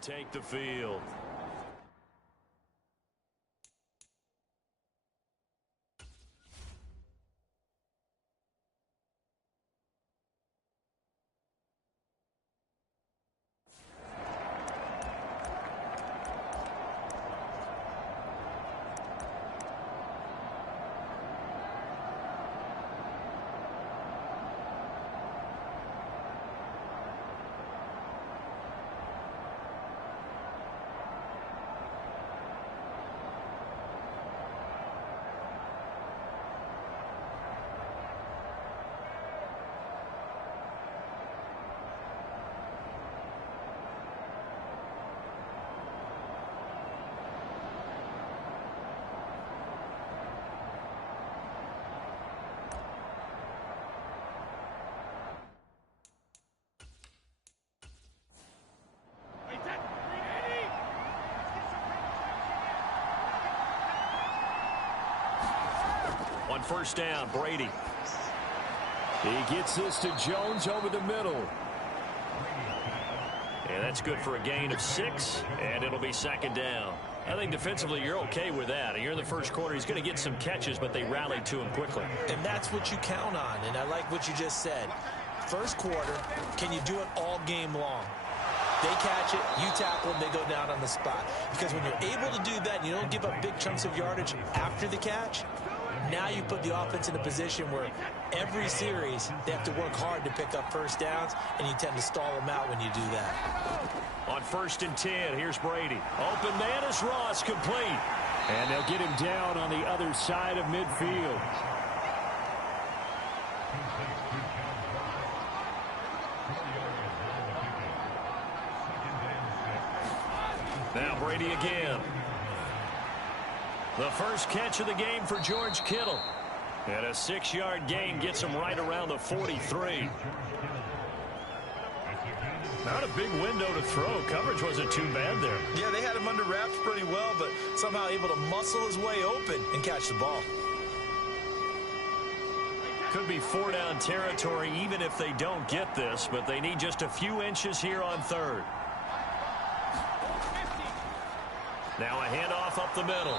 take the field. On first down, Brady. He gets this to Jones over the middle. And that's good for a gain of 6, and it'll be second down. I think defensively you're okay with that. You're in the first quarter. He's going to get some catches, but they rallied to him quickly. And that's what you count on, and I like what you just said. First quarter, can you do it all game long? They catch it, you tackle them, they go down on the spot. Because when you're able to do that and you don't give up big chunks of yardage after the catch, now you put the offense in a position where every series they have to work hard to pick up first downs, and you tend to stall them out when you do that. On first and 10, here's Brady. Open man is Ross, complete. And they'll get him down on the other side of midfield. Now Brady again. The first catch of the game for George Kittle. And a 6-yard gain gets him right around the 43. Not a big window to throw. Coverage wasn't too bad there. Yeah, they had him under wraps pretty well, but somehow able to muscle his way open and catch the ball. Could be 4-down territory even if they don't get this, but they need just a few inches here on third. Now a handoff up the middle.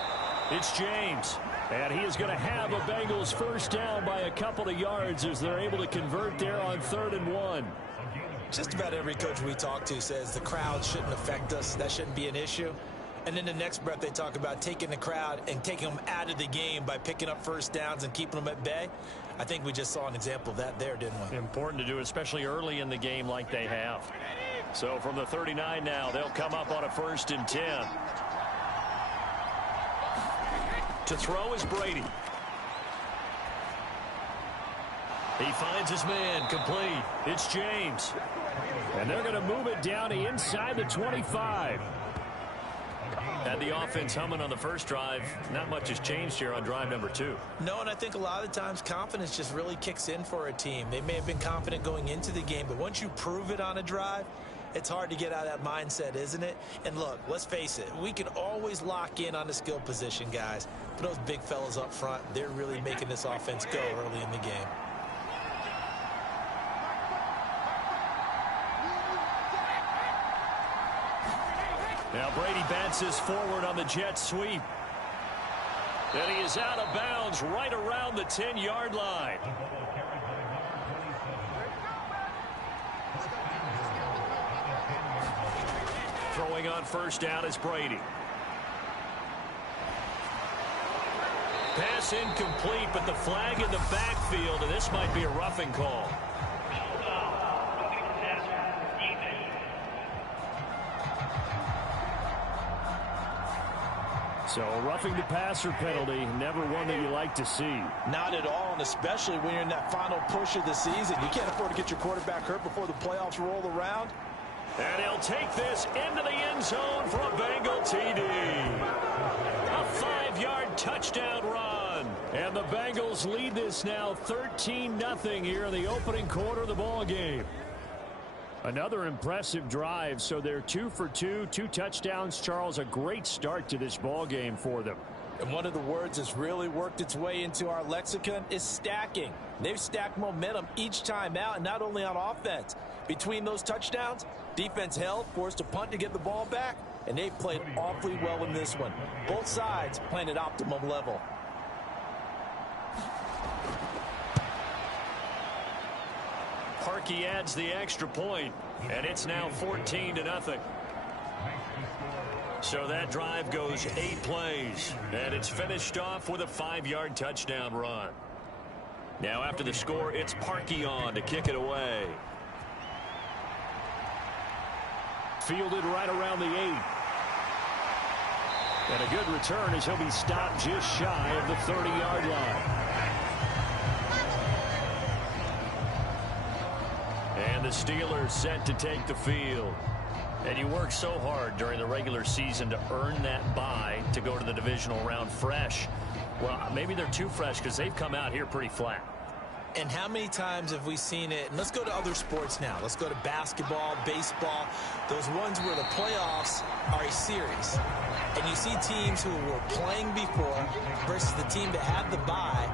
It's James. And he is going to have a Bengals first down by a couple of yards as they're able to convert there on 3rd and 1. Just about every coach we talk to says the crowd shouldn't affect us. That shouldn't be an issue. And in the next breath, they talk about taking the crowd and taking them out of the game by picking up first downs and keeping them at bay. I think we just saw an example of that there, didn't we? Important to do, especially early in the game like they have. So from the 39 now, they'll come up on a 1st and 10. To throw is Brady. He finds his man, complete. It's James. And they're going to move it down to inside the 25. Had the offense humming on the first drive. Not much has changed here on drive number 2. No, and I think a lot of the times confidence just really kicks in for a team. They may have been confident going into the game, but once you prove it on a drive, it's hard to get out of that mindset, isn't it? And look, let's face it, we can always lock in on the skill position, guys. But those big fellas up front, they're really making this offense go early in the game. Now Brady bounces forward on the jet sweep. And he is out of bounds right around the 10-yard line. Throwing on first down is Brady. Pass incomplete, but the flag in the backfield, and this might be a roughing call. So a roughing the passer penalty, never one that you like to see. Not at all, and especially when you're in that final push of the season. You can't afford to get your quarterback hurt before the playoffs roll around. And he'll take this into the end zone for a Bengal TD. A 5-yard touchdown run. And the Bengals lead this now 13-0 here in the opening quarter of the ball game. Another impressive drive, so they're 2 for 2, 2 touchdowns. Charles, a great start to this ball game for them. And one of the words that's really worked its way into our lexicon is stacking. They've stacked momentum each time out, and not only on offense. Between those touchdowns, Defense held, forced a punt to get the ball back, and they played awfully well in this one. Both sides playing at optimum level. Parkey adds the extra point, and it's now 14-0. So that drive goes 8 plays, and it's finished off with a 5-yard touchdown run. Now after the score, it's Parkey on to kick it away. Fielded right around the 8. And a good return as he'll be stopped just shy of the 30-yard line. And the Steelers set to take the field. And you work so hard during the regular season to earn that bye to go to the divisional round fresh. Well, maybe they're too fresh because they've come out here pretty flat. And how many times have we seen it? And let's go to other sports now. Let's go to basketball, baseball, those ones where the playoffs are a series. And you see teams who were playing before versus the team that had the bye,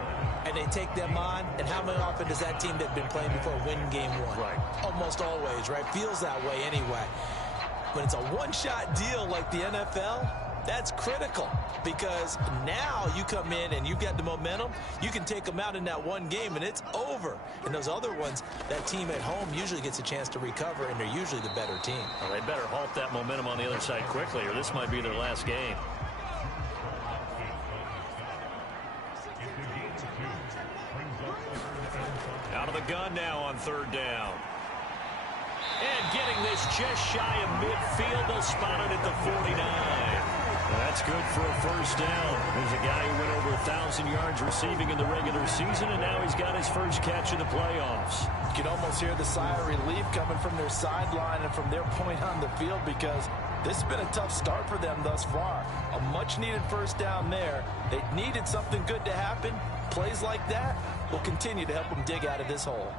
and they take them on. And how many often does that team that's been playing before win game one? Right. Almost always, right? Feels that way anyway. When it's a one-shot deal like the NFL, that's critical because now you come in and you get the momentum. You can take them out in that one game and it's over. And those other ones, that team at home usually gets a chance to recover, and they're usually the better team. Well, they better halt that momentum on the other side quickly, or this might be their last game. Out of the gun now on 3rd down. And getting this just shy of midfield. They'll spot it at the 49. Well, that's good for a first down. There's a guy who went over 1,000 yards receiving in the regular season, and now he's got his first catch in the playoffs. You can almost hear the sigh of relief coming from their sideline and from their point on the field because this has been a tough start for them thus far. A much-needed first down there. They needed something good to happen. Plays like that will continue to help them dig out of this hole.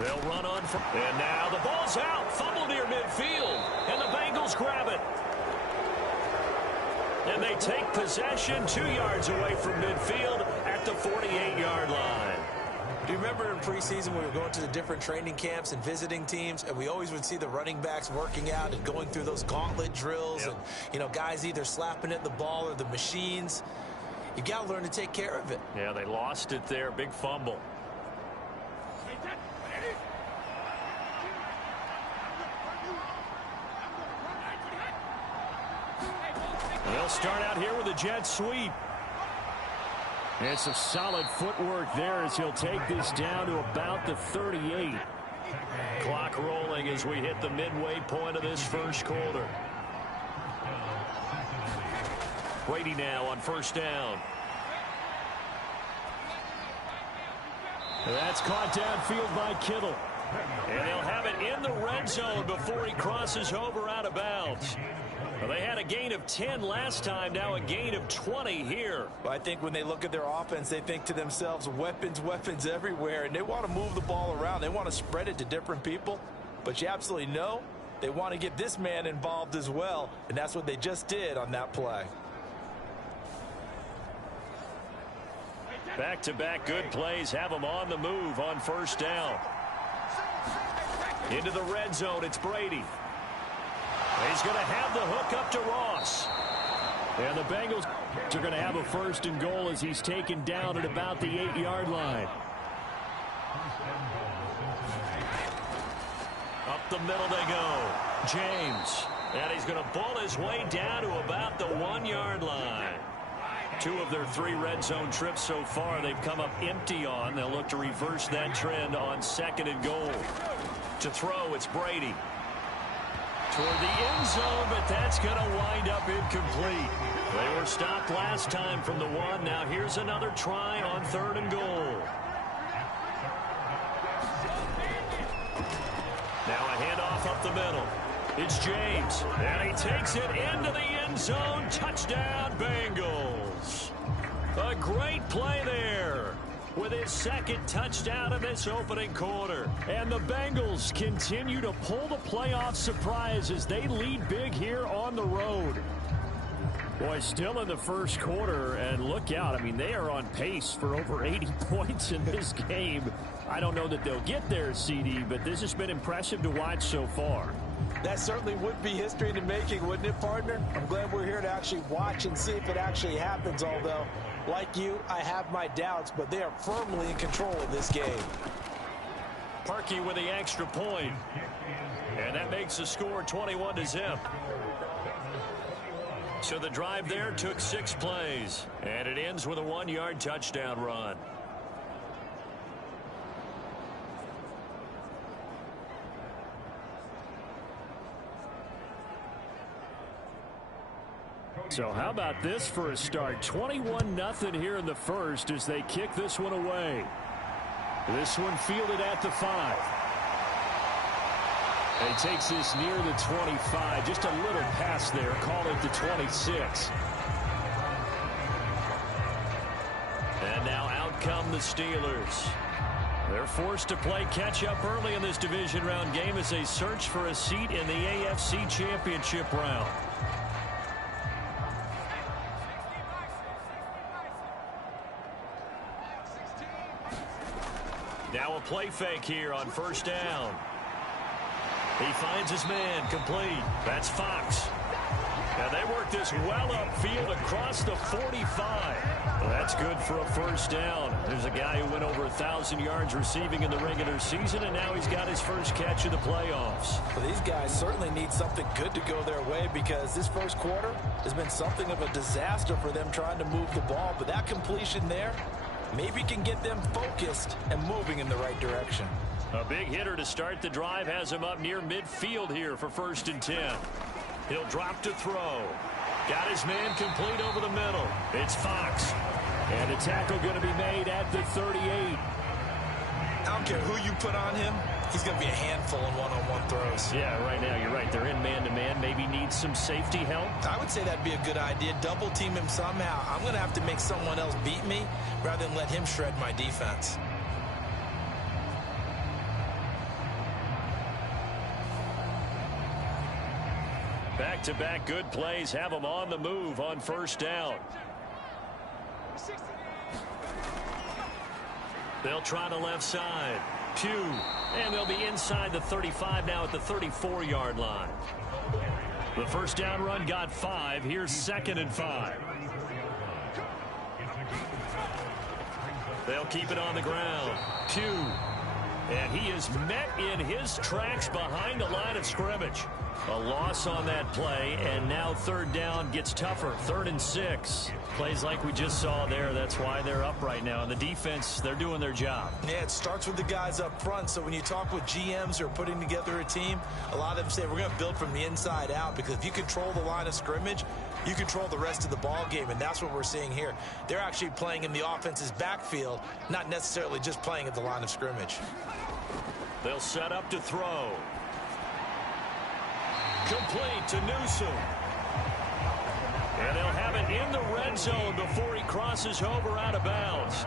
They'll run on from, and now the ball's out. Fumble near midfield, and the Bengals grab it. And they take possession 2 yards away from midfield at the 48-yard line. Do you remember in preseason when we were going to the different training camps and visiting teams, and we always would see the running backs working out and going through those gauntlet drills, Yep. and, you know, guys either slapping at the ball or the machines. You got to learn to take care of it. Yeah, they lost it there. Big fumble. They'll start out here with a jet sweep. And some solid footwork there as he'll take this down to about the 38. Clock rolling as we hit the midway point of this first quarter. Brady now on first down. That's caught downfield by Kittle. And they'll have it in the red zone before he crosses over out of bounds. Well, they had a gain of 10 last time, now a gain of 20 here. Well, I think when they look at their offense, they think to themselves, weapons, weapons everywhere, and they want to move the ball around. They want to spread it to different people. But you absolutely know they want to get this man involved as well, and that's what they just did on that play. Back-to-back good plays have them on the move on first down. Into the red zone, it's Brady. He's going to have the hook up to Ross. And the Bengals are going to have a first and goal as he's taken down at about the 8-yard line. Up the middle they go. James. And he's going to bull his way down to about the 1-yard line. 2 of their 3 red zone trips so far they've come up empty on. They'll look to reverse that trend on 2nd and goal. To throw, it's Brady. Toward the end zone, but that's going to wind up incomplete. They were stopped last time from the 1. Now here's another try on 3rd and goal. Now a handoff up the middle. It's James, and he takes it into the end zone. Touchdown, Bengals. A great play there with his 2nd touchdown of this opening quarter. And the Bengals continue to pull the playoff surprise as they lead big here on the road. Boy, still in the first quarter, and look out. I mean, they are on pace for over 80 points in this game. I don't know that they'll get there, CD, but this has been impressive to watch so far. That certainly would be history in the making, wouldn't it, partner? I'm glad we're here to actually watch and see if it actually happens, although, like you, I have my doubts, but they are firmly in control of this game. Parkey with the extra point, and that makes the score 21-0. So the drive there took 6 plays, and it ends with a 1-yard touchdown run. So how about this for a start? 21-0 here in the first as they kick this one away. This one fielded at the 5. And he takes this near the 25. Just a little pass there. Call it the 26. And now out come the Steelers. They're forced to play catch-up early in this division round game as they search for a seat in the AFC Championship round. Now a play fake here on first down. He finds his man complete. That's Fox. And they work this well upfield across the 45. Well, that's good for a first down. There's a guy who went over 1,000 yards receiving in the regular season, and now he's got his first catch of the playoffs. Well, these guys certainly need something good to go their way because this first quarter has been something of a disaster for them trying to move the ball. But that completion there maybe can get them focused and moving in the right direction. A big hitter to start the drive has him up near midfield here for 1st and 10. He'll drop to throw. Got his man complete over the middle. It's Fox. And a tackle going to be made at the 38. I don't care who you put on him. He's going to be a handful in one-on-one throws. Yeah, right now you're right. They're in man-to-man. Maybe needs some safety help. I would say that'd be a good idea. Double team him somehow. I'm going to have to make someone else beat me rather than let him shred my defense. Back-to-back good plays have them on the move on first down. They'll try the left side. Pugh. And they'll be inside the 35 now at the 34-yard line. The first down run got 5. Here's 2nd and 5. They'll keep it on the ground. Pugh. And he is met in his tracks behind the line of scrimmage. A loss on that play, and now 3rd down gets tougher. 3rd and 6. Plays like we just saw there. That's why they're up right now. And the defense, they're doing their job. Yeah, it starts with the guys up front. So when you talk with GMs who are putting together a team, a lot of them say we're going to build from the inside out, because if you control the line of scrimmage, you control the rest of the ball game, and that's what we're seeing here. They're actually playing in the offense's backfield, not necessarily just playing at the line of scrimmage. They'll set up to throw. Complete to Newsom. And they'll have it in the red zone before he crosses over out of bounds.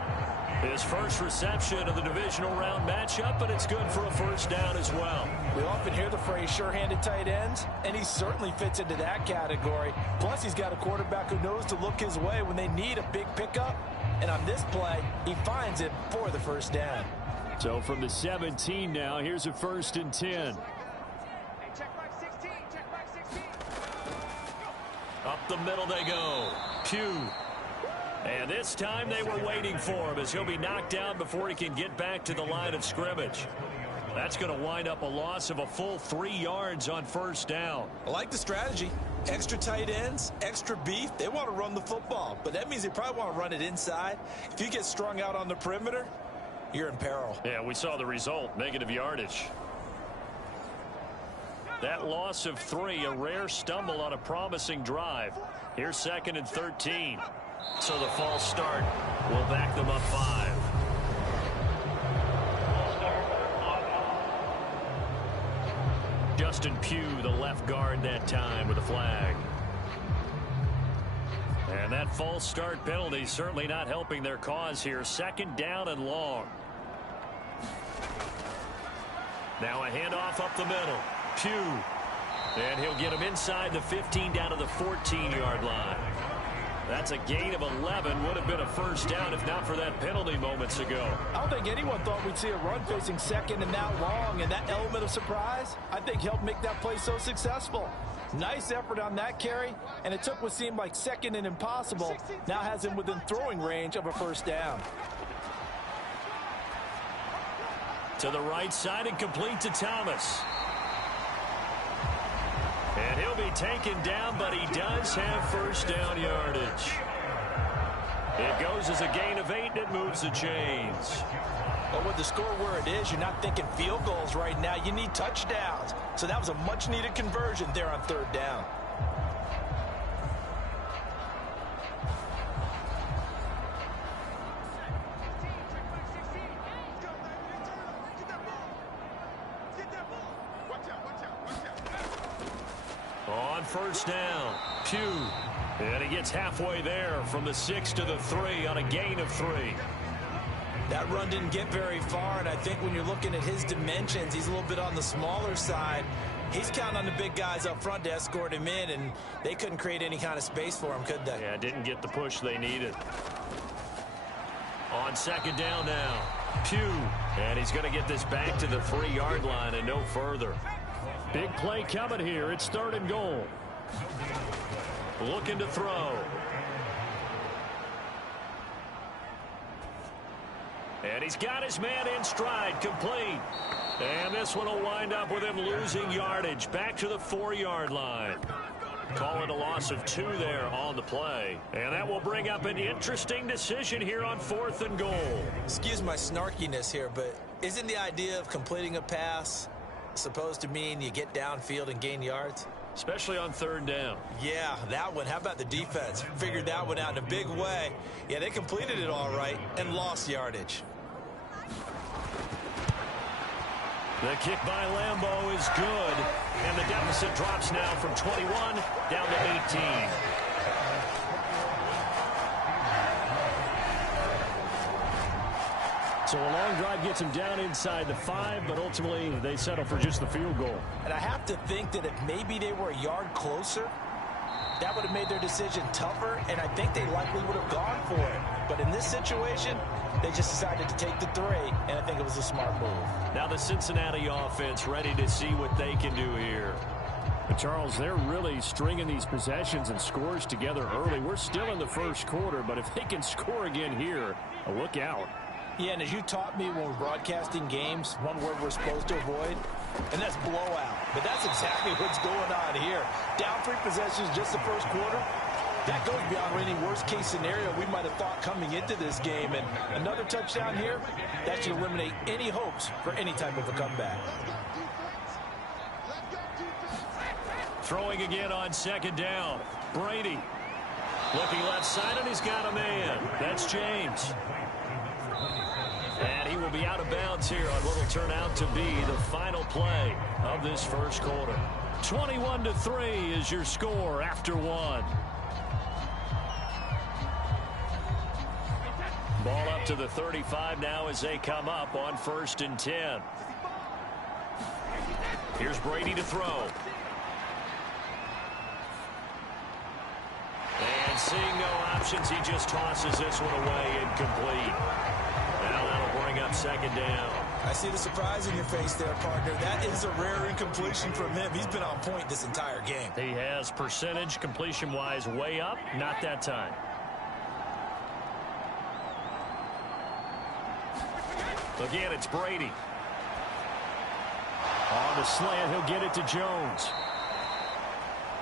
His first reception of the divisional round matchup, but it's good for a first down as well. We often hear the phrase sure-handed tight ends, and he certainly fits into that category. Plus, he's got a quarterback who knows to look his way when they need a big pickup. And on this play, he finds it for the first down. So from the 17 now, here's a 1st and 10. Up the middle they go. Pugh. And this time they were waiting for him as he'll be knocked down before he can get back to the line of scrimmage. That's going to wind up a loss of a full 3 yards on first down. I like the strategy. Extra tight ends, extra beef. They want to run the football, but that means they probably want to run it inside. If you get strung out on the perimeter, you're in peril. Yeah, we saw the result. Negative yardage. That loss of 3, a rare stumble on a promising drive. Here's 2nd and 13. So the false start will back them up 5. Justin Pugh, the left guard that time with a flag. And that false start penalty certainly not helping their cause here. 2nd down and long. Now a handoff up the middle. Pugh. And he'll get him inside the 15 down to the 14-yard line. That's a gain of 11. Would have been a first down if not for that penalty moments ago. I don't think anyone thought we'd see a run facing second and that long, and that element of surprise, I think, helped make that play so successful. Nice effort on that carry, and it took what seemed like second and impossible. Now has him within throwing range of a first down. To the right side and complete to Thomas. And he'll be taken down, but he does have first down yardage. It goes as a gain of 8, and it moves the chains. But with the score where it is, you're not thinking field goals right now. You need touchdowns. So that was a much-needed conversion there on third down. On first down, Pugh. And he gets halfway there from the 6 to the 3 on a gain of 3. That run didn't get very far, and I think when you're looking at his dimensions, he's a little bit on the smaller side. He's counting on the big guys up front to escort him in, and they couldn't create any kind of space for him, could they? Yeah, didn't get the push they needed. On second down now, Pugh. And he's going to get this back to the 3-yard line and no further. Big play coming here. It's 3rd and goal. Looking to throw. And he's got his man in stride, complete. And this one will wind up with him losing yardage back to the 4-yard line. Call it a loss of 2 there on the play. And that will bring up an interesting decision here on 4th and goal. Excuse my snarkiness here, but isn't the idea of completing a pass supposed to mean you get downfield and gain yards? Especially on 3rd down. Yeah, that one. How about the defense? Figured that one out in a big way. Yeah, they completed it all right and lost yardage. The kick by Lambeau is good, and the deficit drops now from 21 down to 18. So a long drive gets him down inside the 5, but ultimately they settle for just the field goal. And I have to think that if maybe they were a yard closer, that would have made their decision tougher, and I think they likely would have gone for it. But in this situation, they just decided to take the 3, and I think it was a smart move. Now the Cincinnati offense ready to see what they can do here. But Charles, they're really stringing these possessions and scores together early. We're still in the first quarter, but if they can score again here, look out. Yeah, and as you taught me when we're broadcasting games, one word we're supposed to avoid, and that's blowout. But that's exactly what's going on here. Down 3 possessions just the first quarter. That goes beyond any worst-case scenario we might have thought coming into this game. And another touchdown here, that should eliminate any hopes for any type of a comeback. Throwing again on 2nd down. Brady looking left side, and he's got a man. That's James. And he will be out of bounds here on what will turn out to be the final play of this first quarter. 21-3 is your score after 1. Ball up to the 35 now as they come up on 1st and 10. Here's Brady to throw. And seeing no options, he just tosses this one away incomplete. Now that'll bring up 2nd down. I see the surprise in your face there, partner. That is a rare incompletion from him. He's been on point this entire game. He has percentage completion-wise way up. Not that time. Again, it's Brady. On the slant, he'll get it to Jones.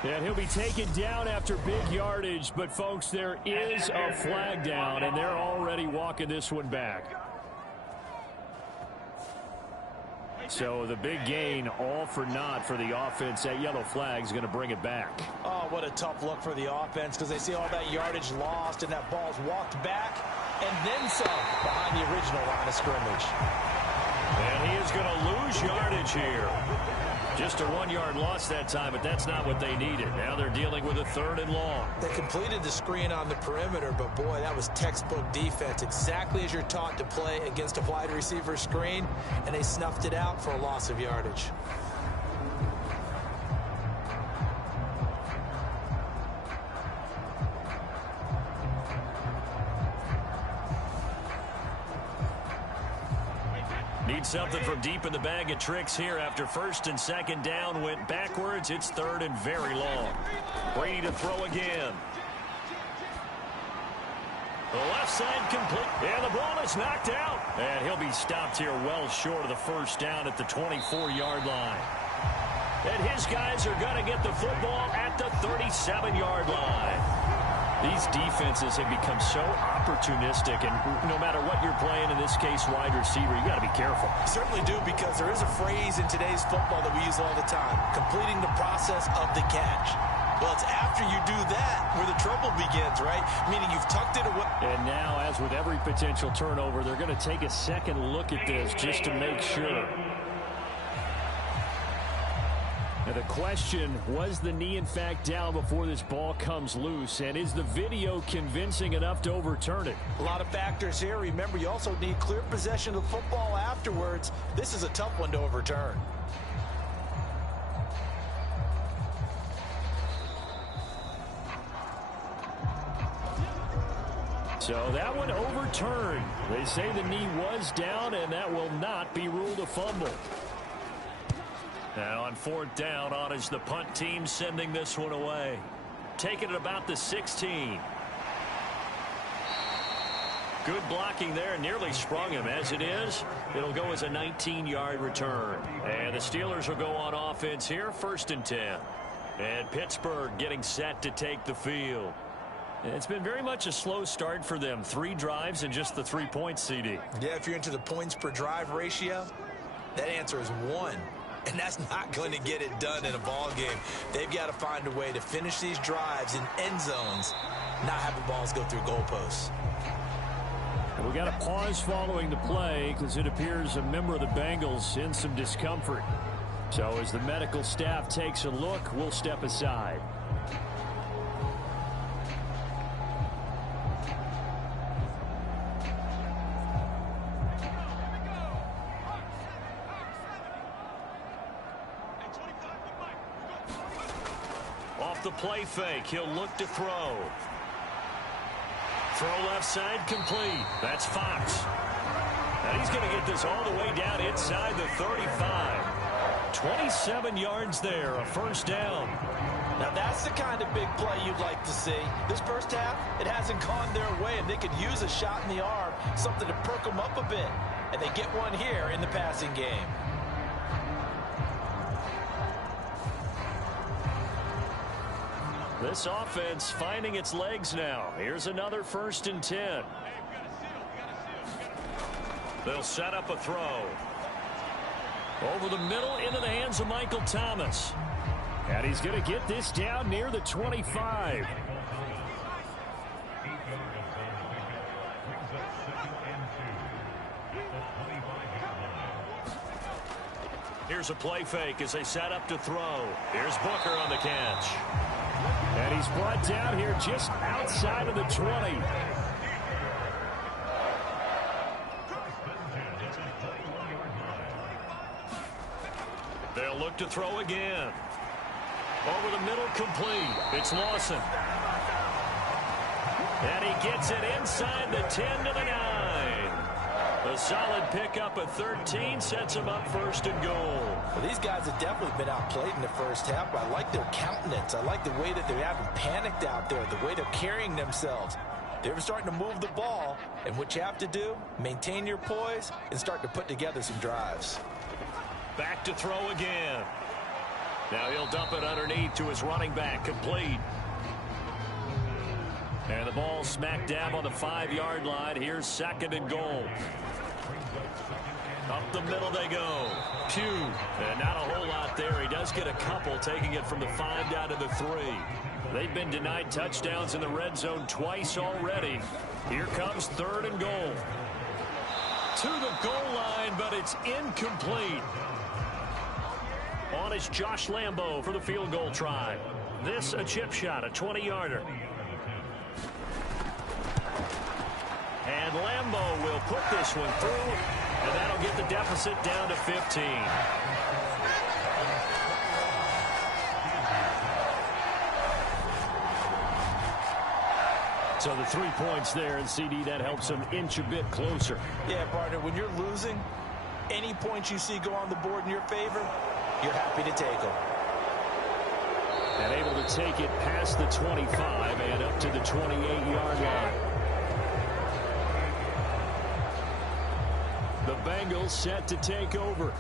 And he'll be taken down after big yardage. But, folks, there is a flag down, and they're already walking this one back. So the big gain, all for naught for the offense. That yellow flag is going to bring it back. Oh, what a tough look for the offense, because they see all that yardage lost and that ball's walked back and then some behind the original line of scrimmage. And he is going to lose yardage here. Just a 1-yard loss that time, but that's not what they needed. Now they're dealing with a 3rd and long. They completed the screen on the perimeter, but boy, that was textbook defense. Exactly as you're taught to play against a wide receiver screen, and they snuffed it out for a loss of yardage. Need something from deep in the bag of tricks here after first and second down went backwards. It's third and very long. Brady to throw again. The left side complete. And the ball is knocked out. And he'll be stopped here well short of the first down at the 24-yard line. And his guys are going to get the football at the 37-yard line. These defenses have become so opportunistic, and no matter what you're playing, in this case wide receiver, you got to be careful. You certainly do, because there is a phrase in today's football that we use all the time: completing the process of the catch. Well, it's after you do that where the trouble begins, right? Meaning you've tucked it away. And now, as with every potential turnover, they're going to take a second look at this just to make sure. Now the question, was the knee in fact down before this ball comes loose? And is the video convincing enough to overturn it? A lot of factors here. Remember, you also need clear possession of the football afterwards. This is a tough one to overturn. So that one overturned. They say the knee was down, and that will not be ruled a fumble. Now on fourth down, on is the punt team sending this one away. Taking it about the 16. Good blocking there, nearly sprung him. As it is, it'll go as a 19-yard return. And the Steelers will go on offense here, first and 10. And Pittsburgh getting set to take the field. It's been very much a slow start for them. 3 drives and just the 3 points, CD. Yeah, if you're into the points per drive ratio, that answer is 1. And that's not going to get it done in a ball game. They've got to find a way to finish these drives in end zones, not have the balls go through goalposts. We got a pause following the play because it appears a member of the Bengals in some discomfort. So as the medical staff takes a look, we'll step aside. Off the play fake, he'll look to throw. Throw left side complete. That's Fox. And he's going to get this all the way down inside the 35. 27 yards there, a first down. Now that's the kind of big play you'd like to see. This first half, it hasn't gone their way, and they could use a shot in the arm, something to perk them up a bit. And they get one here in the passing game. This offense finding its legs now. Here's another first and 10. They'll set up a throw. Over the middle into the hands of Michael Thomas. And he's going to get this down near the 25. Here's a play fake as they set up to throw. Here's Booker on the catch. And he's brought down here just outside of the 20. They'll look to throw again. Over the middle, complete. It's Lawson. And he gets it inside the 10 to the 9. A solid pickup of 13 sets him up first and goal. Well, these guys have definitely been outplayed in the first half, but I like their countenance. I like the way that they haven't panicked out there, the way they're carrying themselves. They're starting to move the ball, and what you have to do, maintain your poise and start to put together some drives. Back to throw again. Now he'll dump it underneath to his running back, complete. And the ball smack dab on the 5-yard line. Here's second and goal. Up the middle they go. Pugh. And not a whole lot there. He does get a couple, taking it from the 5 down to the 3. They've been denied touchdowns in the red zone twice already. Here comes third and goal. To the goal line, but it's incomplete. On is Josh Lambo for the field goal try. This a chip shot, a 20-yarder. And Lambo will put this one through, and that'll get the deficit down to 15. So the 3 points there, and CD, that helps them inch a bit closer. Yeah, partner, when you're losing, Any points you see go on the board in your favor, you're happy to take them. And able to take it past the 25 and up to the 28-yard line. The Bengals set to take over.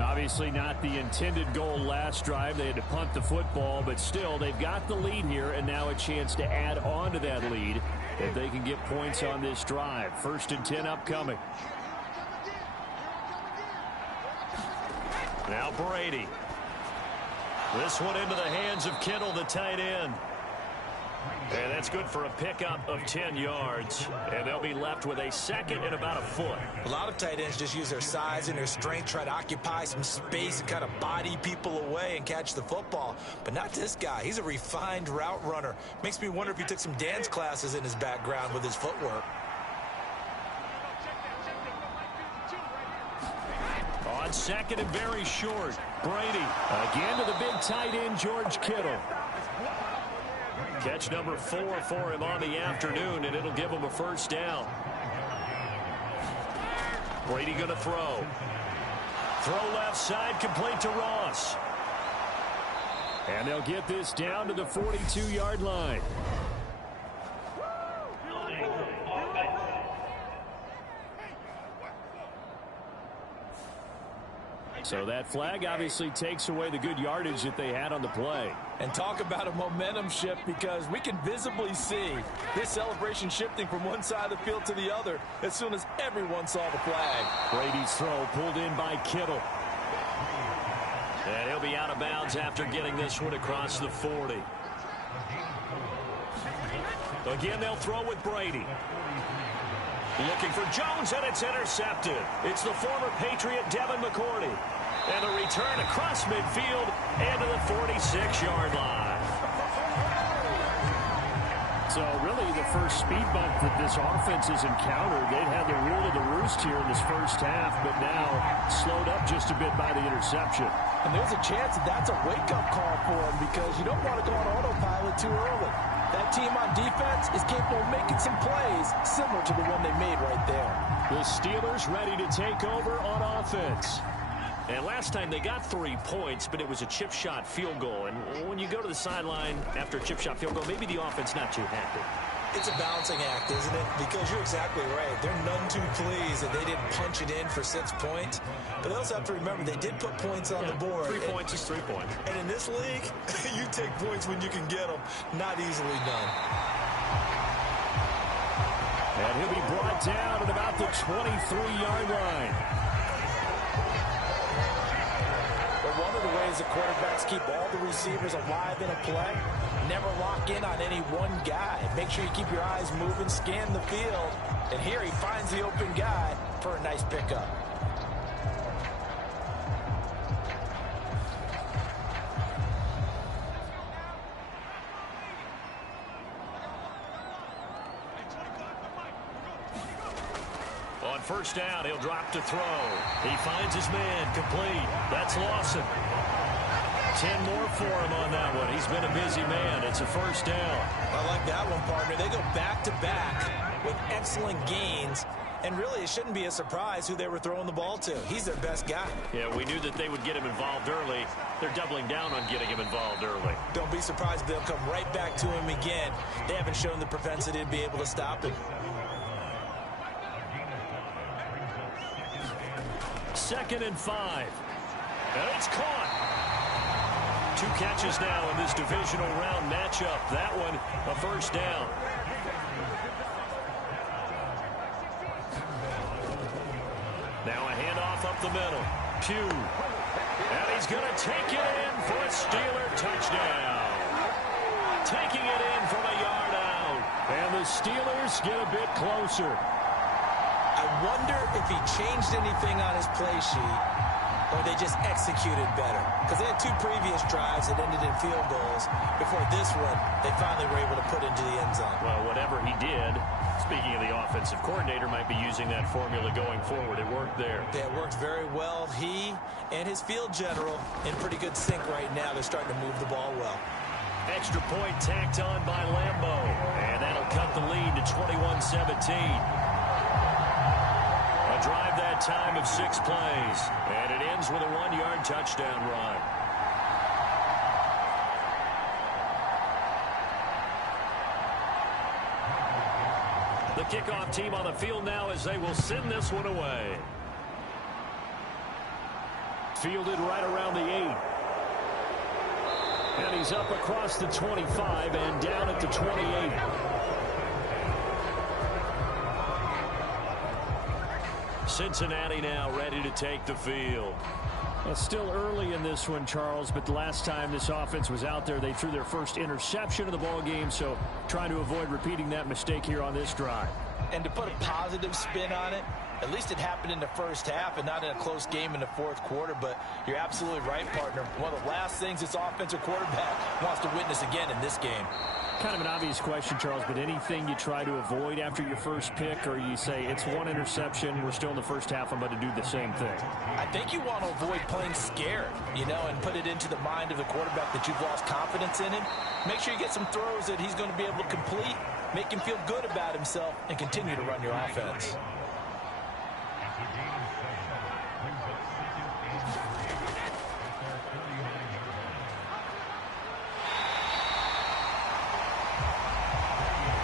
Obviously not the intended goal last drive. They had to punt the football, but still they've got the lead here, and now a chance to add on to that lead if they can get points on this drive. 1st and 10 upcoming. Now Brady. This one into the hands of Kittle, the tight end. And that's good for a pickup of 10 yards. And they'll be left with a 2nd and about a foot. A lot of tight ends just use their size and their strength, try to occupy some space and kind of body people away and catch the football. But not this guy. He's a refined route runner. Makes me wonder if he took some dance classes in his background with his footwork. On 2nd and very short, Brady again to the big tight end, George Kittle. Catch number 4 for him on the afternoon, and it'll give him a 1st down. Brady going to throw. Throw left side, complete to Ross. And they'll get this down to the 42-yard line. So that flag obviously takes away the good yardage that they had on the play. And talk about a momentum shift, because we can visibly see this celebration shifting from one side of the field to the other as soon as everyone saw the flag. Brady's throw pulled in by Kittle. And he'll be out of bounds after getting this one across the 40. Again, they'll throw with Brady. Looking for Jones, and it's intercepted. It's the former Patriot Devin McCourty. And the return across midfield and to the 46-yard line. So really the first speed bump that this offense has encountered. They'd had the rule of the roost here in this first half, but now slowed up just a bit by the interception. And there's a chance that that's a wake-up call for them, because you don't want to go on autopilot too early. That team on defense is capable of making some plays similar to the one they made right there. The Steelers ready to take over on offense. And last time they got 3 points, but it was a chip shot field goal. And when you go to the sideline after a chip shot field goal, maybe the offense not too happy. It's a balancing act, isn't it? Because you're exactly right. They're none too pleased that they didn't punch it in for 6 points. But they also have to remember they did put points on the board. 3 points is 3 points. And in this league, you take points when you can get them. Not easily done. And he'll be brought down at about the 23-yard line. One of the ways that quarterbacks keep all the receivers alive in a play, never lock in on any one guy. Make sure you keep your eyes moving, scan the field. And here he finds the open guy for a nice pickup. On 1st down, he'll drop to throw. He finds his man, complete. That's Lawson. 10 more for him on that one. He's been a busy man. It's a 1st down. I like that one, partner. They go back-to-back with excellent gains. And really, it shouldn't be a surprise who they were throwing the ball to. He's their best guy. Yeah, we knew that they would get him involved early. They're doubling down on getting him involved early. Don't be surprised if they'll come right back to him again. They haven't shown the propensity to be able to stop him. 2nd and 5. And it's caught. 2 catches now in this divisional round matchup. That one, a 1st down. Now a handoff up the middle. Pugh. And he's going to take it in for a Steeler touchdown. Taking it in from a yard out. And the Steelers get a bit closer. I wonder if he changed anything on his play sheet, or they just executed better. Because they had 2 previous drives that ended in field goals. Before this one, they finally were able to put into the end zone. Well, whatever he did, speaking of the offensive coordinator, might be using that formula going forward. It worked there. Yeah, it worked very well. He and his field general in pretty good sync right now. They're starting to move the ball well. Extra point tacked on by Lambeau. And that'll cut the lead to 21-17. A drive that time of 6 plays. And it ends with a 1-yard touchdown run. The kickoff team on the field now as they will send this one away. Fielded right around the 8. And he's up across the 25 and down at the 28. Cincinnati now ready to take the field. Well, still early in this one, Charles, but the last time this offense was out there, they threw their first interception of the ball game, so trying to avoid repeating that mistake here on this drive. And to put a positive spin on it, at least it happened in the first half and not in a close game in the fourth quarter. But you're absolutely right, partner. One of the last things this offensive quarterback wants to witness again in this game. Kind of an obvious question, Charles, but anything you try to avoid after your first pick, or you say it's one interception, we're still in the first half, I'm about to do the same thing? I think you want to avoid playing scared, and put it into the mind of the quarterback that you've lost confidence in him. Make sure you get some throws that he's going to be able to complete, make him feel good about himself, and continue to run your offense.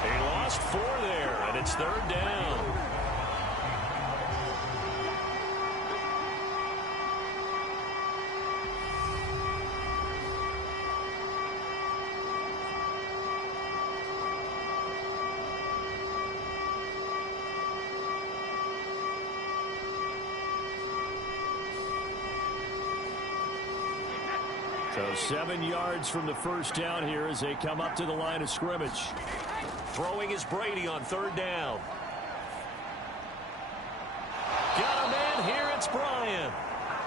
He lost 4 there, and it's 3rd down. So 7 yards from the first down here as they come up to the line of scrimmage. Throwing is Brady on 3rd down. Got a man here, it's Bryant.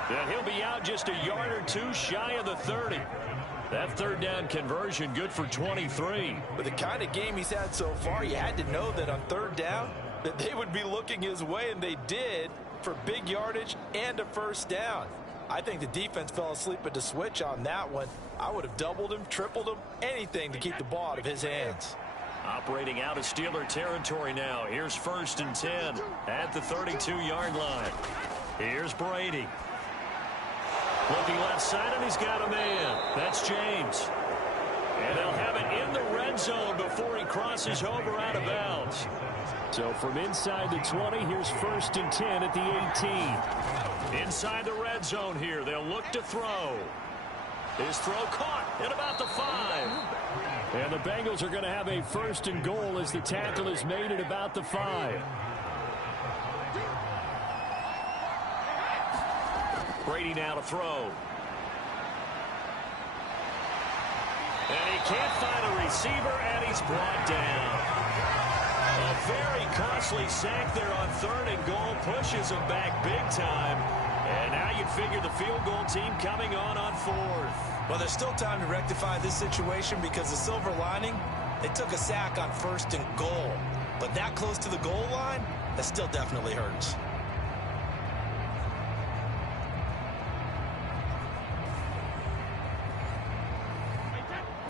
And he'll be out just a yard or 2 shy of the 30. That 3rd down conversion good for 23. With the kind of game he's had so far, you had to know that on 3rd down that they would be looking his way, and they did, for big yardage and a first down. I think the defense fell asleep at the switch on that one. I would have doubled him, tripled him, anything to keep the ball out of his hands. Operating out of Steeler territory now. Here's 1st and 10 at the 32-yard line. Here's Brady. Looking left side, and he's got a man. That's James. And they'll have it in the red zone before he crosses over out of bounds. So from inside the 20, here's 1st and 10 at the 18. Inside the red zone here, they'll look to throw. His throw caught at about the 5. And the Bengals are going to have a 1st and goal as the tackle is made at about the 5. Brady now to throw. And he can't find a receiver, and he's brought down. A very costly sack there on 3rd and goal pushes him back big time. And now you'd figure the field goal team coming on 4th. Well, there's still time to rectify this situation because the silver lining, they took a sack on 1st and goal. But that close to the goal line, that still definitely hurts.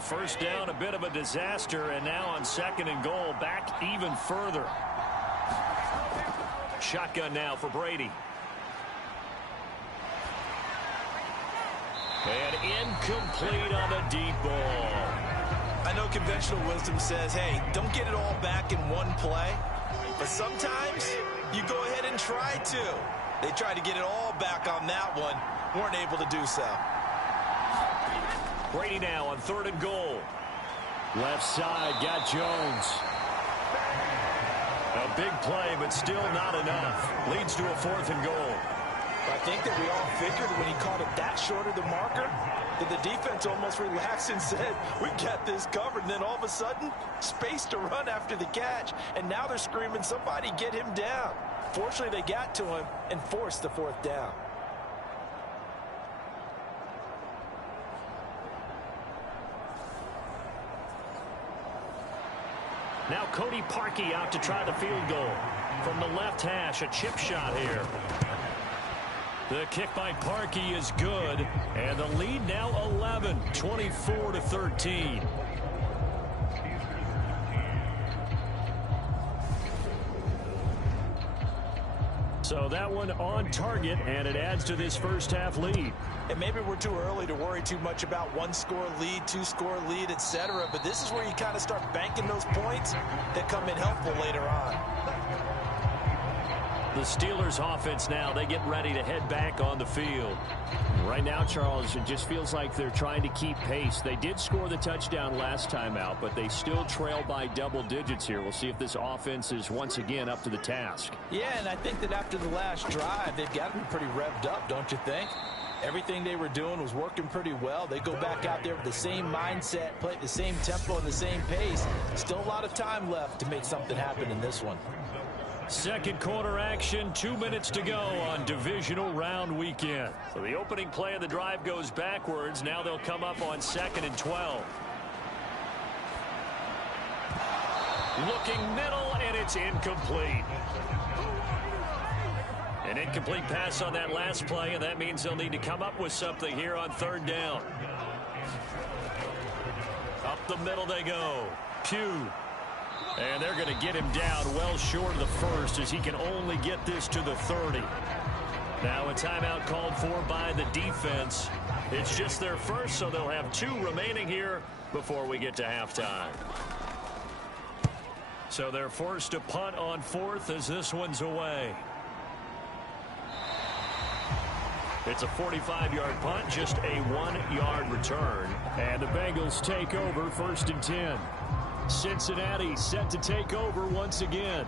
First down, a bit of a disaster, and now on 2nd and goal, back even further. Shotgun now for Brady. And incomplete on the deep ball. I know conventional wisdom says, hey, don't get it all back in one play. But sometimes you go ahead and try to. They tried to get it all back on that one. Weren't able to do so. Brady now on 3rd and goal. Left side, got Jones. A big play, but still not enough. Leads to a 4th and goal. I think that we all figured when he called it that short of the marker that the defense almost relaxed and said, we got this covered. And then all of a sudden, space to run after the catch. And now they're screaming, somebody get him down. Fortunately, they got to him and forced the 4th down. Now Cody Parkey out to try the field goal. From the left hash, a chip shot here. The kick by Parkey is good, and the lead now 11, 24-13. So that that one on target, and it adds to this first half lead. And maybe we're too early to worry too much about one-score lead, two-score lead, etc. But this is where you kind of start banking those points that come in helpful later on. The Steelers offense now, they get ready to head back on the field. Right now, Charles, it just feels like they're trying to keep pace. They did score the touchdown last time out, but they still trail by double digits here. We'll see if this offense is once again up to the task. Yeah, and I think that after the last drive, they've got to be pretty revved up, don't you think? Everything they were doing was working pretty well. They go back out there with the same mindset, play at the same tempo and the same pace. Still a lot of time left to make something happen in this one. Second quarter action, 2 minutes to go on divisional round weekend. So the opening play of the drive goes backwards. Now they'll come up on 2nd and 12. Looking middle, and it's incomplete. An incomplete pass on that last play, and that means they'll need to come up with something here on 3rd down. Up the middle they go. Pugh. And they're going to get him down well short of the first as he can only get this to the 30. Now a timeout called for by the defense. It's just their first, so they'll have 2 remaining here before we get to halftime. So they're forced to punt on 4th as this one's away. It's a 45-yard punt, just a 1-yard return. And the Bengals take over 1st and 10. Cincinnati set to take over once again.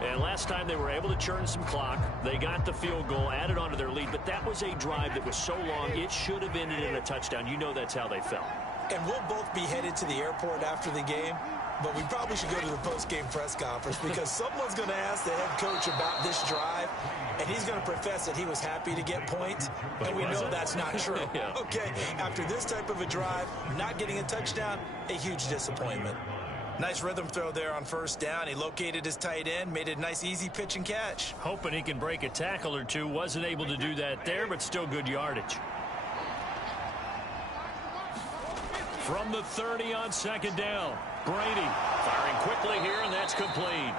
And last time they were able to churn some clock. They got the field goal, added on to their lead. But that was a drive that was so long, it should have ended in a touchdown. You know that's how they felt. And we'll both be headed to the airport after the game. But we probably should go to the post-game press conference because someone's going to ask the head coach about this drive, and he's going to profess that he was happy to get points, and we know that's not true. Yeah. Okay, after this type of a drive, not getting a touchdown, a huge disappointment. Nice rhythm throw there on 1st down. He located his tight end, made a nice easy pitch and catch. Hoping he can break a tackle or two. Wasn't able to do that there, but still good yardage. From the 30 on 2nd down. Brady firing quickly here, and that's complete.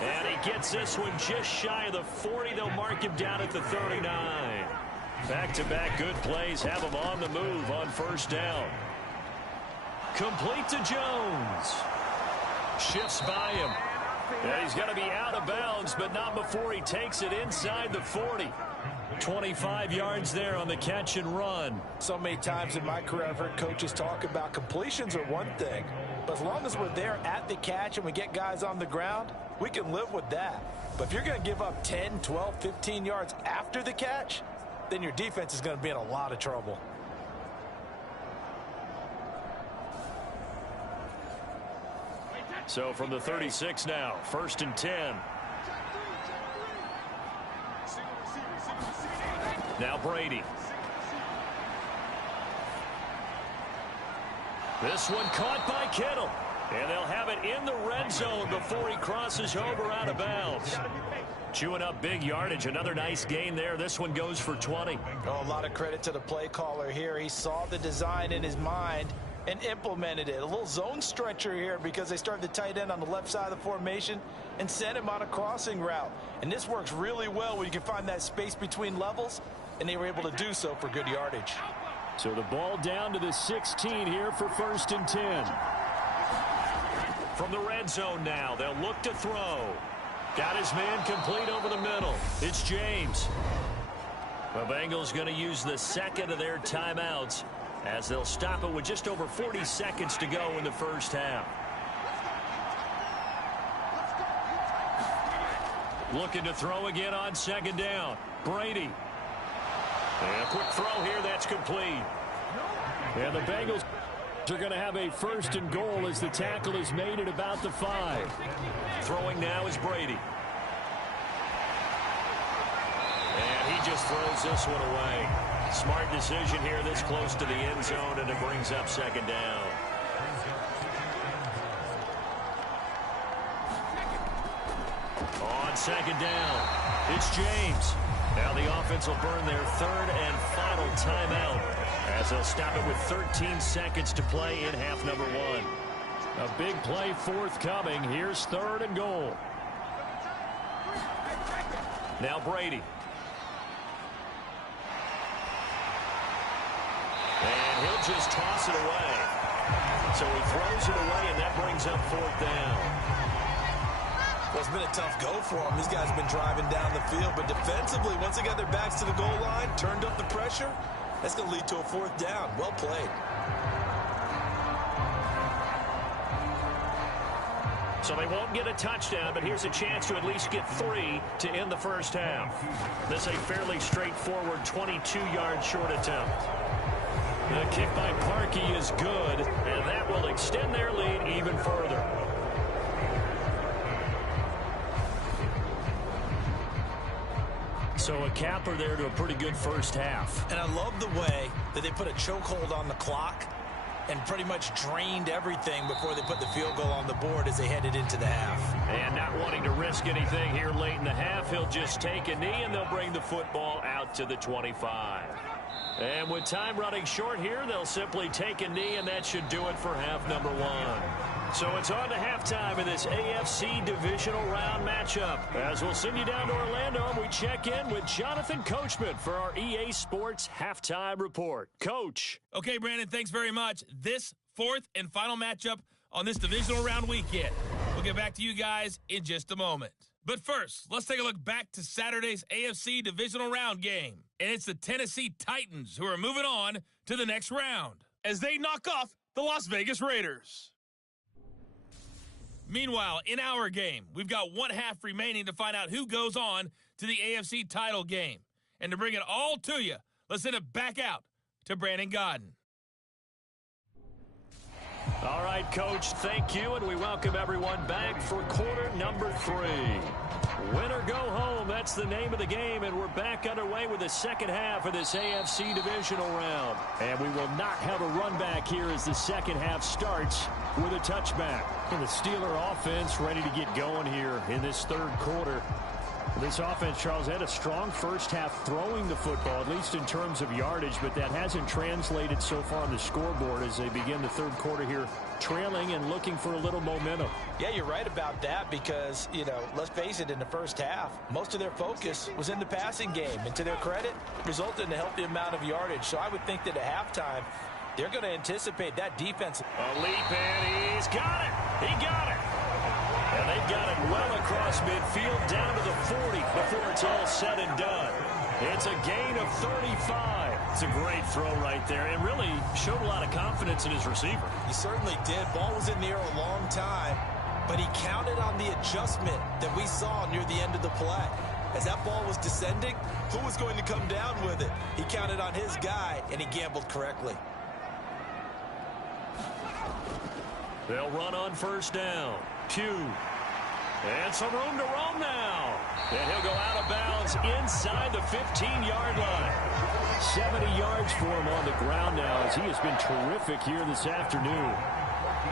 And he gets this one just shy of the 40. They'll mark him down at the 39. Back-to-back good plays have him on the move on 1st down. Complete to Jones. Shifts by him. And he's going to be out of bounds, but not before he takes it inside the 40. 25 yards there on the catch and run. So many times in my career I've heard coaches talk about completions are one thing, but as long as we're there at the catch and we get guys on the ground, we can live with that. But if you're going to give up 10, 12, 15 yards after the catch, then your defense is going to be in a lot of trouble. So from the 36 now, 1st and 10. Now Brady. This one caught by Kittle. And they'll have it in the red zone before he crosses over out of bounds. Chewing up big yardage. Another nice gain there. This one goes for 20. Oh, a lot of credit to the play caller here. He saw the design in his mind and implemented it. A little zone stretcher here because they started the tight end on the left side of the formation and sent him on a crossing route. And this works really well when you can find that space between levels, and they were able to do so for good yardage. So the ball down to the 16 here for 1st and 10. From the red zone now, they'll look to throw. Got his man complete over the middle. It's James. The Bengals going to use the second of their timeouts as they'll stop it with just over 40 seconds to go in the first half. Looking to throw again on 2nd down. Brady. And a quick throw here, that's complete. And the Bengals are going to have a 1st and goal as the tackle is made at about the 5. Throwing now is Brady. And he just throws this one away. Smart decision here this close to the end zone, and it brings up 2nd down. On 2nd down, it's James. Now the offense will burn their 3rd and final timeout as they'll stop it with 13 seconds to play in half number 1. A big play forthcoming. Here's 3rd and goal. Now Brady. And he'll just toss it away. So he throws it away, and that brings up 4th down. Well, it's been a tough go for them. These guys have been driving down the field, but defensively, once they got their backs to the goal line, turned up the pressure, that's going to lead to a 4th down. Well played. So they won't get a touchdown, but here's a chance to at least get 3 to end the first half. This is a fairly straightforward 22-yard short attempt. The kick by Parkey is good, and that will extend their lead even further. So a capper there to a pretty good first half. And I love the way that they put a chokehold on the clock and pretty much drained everything before they put the field goal on the board as they headed into the half. And not wanting to risk anything here late in the half, he'll just take a knee, and they'll bring the football out to the 25. And with time running short here, they'll simply take a knee, and that should do it for half number 1. So it's on to halftime in this AFC divisional round matchup. As we'll send you down to Orlando, and we check in with Jonathan Coachman for our EA Sports Halftime Report. Coach. Okay, Brandon, thanks very much. This 4th and final matchup on this divisional round weekend. We'll get back to you guys in just a moment. But first, let's take a look back to Saturday's AFC divisional round game. And it's the Tennessee Titans who are moving on to the next round as they knock off the Las Vegas Raiders. Meanwhile, in our game, we've got 1 half remaining to find out who goes on to the AFC title game. And to bring it all to you, let's send it back out to Brandon Godden. All right, Coach, thank you, and we welcome everyone back for quarter number 3. Win or go home, that's the name of the game, and we're back underway with the second half of this AFC divisional round. And we will not have a run back here as the second half starts with a touchback. And the Steeler offense ready to get going here in this third quarter. This offense, Charles, had a strong first half throwing the football, at least in terms of yardage, but that hasn't translated so far on the scoreboard as they begin the third quarter here, trailing and looking for a little momentum. Yeah, you're right about that because, let's face it, in the first half, most of their focus was in the passing game. And to their credit, resulted in a healthy amount of yardage. So I would think that at halftime, they're going to anticipate that defense. A leap, and he's got it. He got it. And they've got it well across midfield down to the 40 before it's all said and done. It's a gain of 35. It's a great throw right there. It really showed a lot of confidence in his receiver. He certainly did. Ball was in the air a long time, but he counted on the adjustment that we saw near the end of the play. As that ball was descending, who was going to come down with it? He counted on his guy, and he gambled correctly. They'll run on first down. Pugh. And some room to roam now. And he'll go out of bounds inside the 15-yard line. 70 yards for him on the ground now as he has been terrific here this afternoon.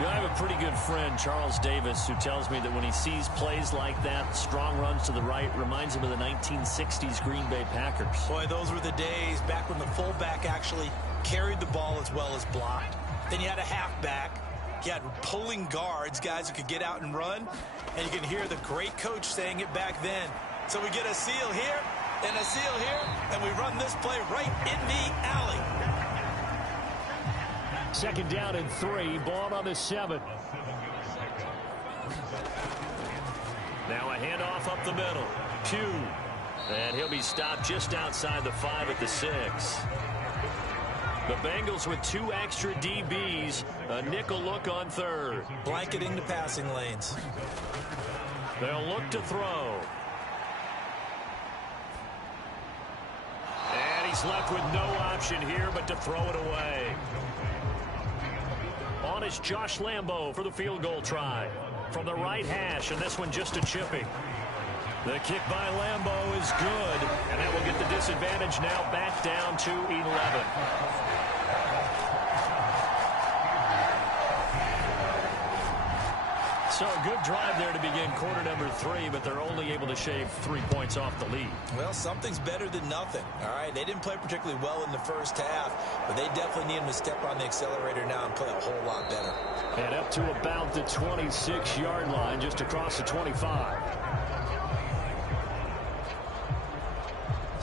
I have a pretty good friend, Charles Davis, who tells me that when he sees plays like that, strong runs to the right, reminds him of the 1960s Green Bay Packers. Boy, those were the days back when the fullback actually carried the ball as well as blocked. Then you had a halfback. You had pulling guards, guys who could get out and run. And you can hear the great coach saying it back then. So we get a seal here and a seal here, and we run this play right in the alley. Second down and 3, ball on the 7. Now a handoff up the middle. Pugh. And he'll be stopped just outside the 5 at the 6. The Bengals with 2 extra DBs, a nickel look on third. Blanketing the passing lanes. They'll look to throw. And he's left with no option here but to throw it away. On is Josh Lambo for the field goal try. From the right hash, and this one just a chipping. The kick by Lambo is good, and that will get the disadvantage now back down to 11. So a good drive there to begin quarter number 3, but they're only able to shave 3 points off the lead. Well, something's better than nothing, all right? They didn't play particularly well in the first half, but they definitely need them to step on the accelerator now and play a whole lot better. And up to about the 26-yard line, just across the 25.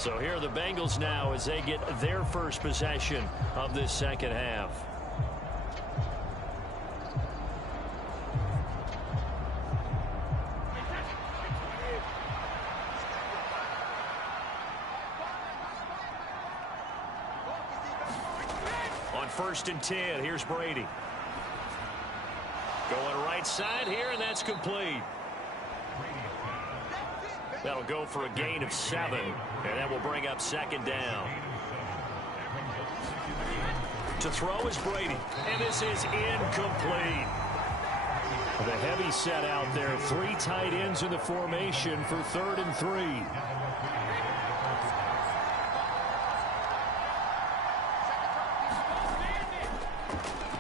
So here are the Bengals now as they get their first possession of this second half. On 1st and 10, here's Brady. Going right side here, and that's complete. That'll go for a gain of 7, and that will bring up 2nd down. To throw is Brady, and this is incomplete. The heavy set out there, 3 tight ends in the formation for 3rd and 3.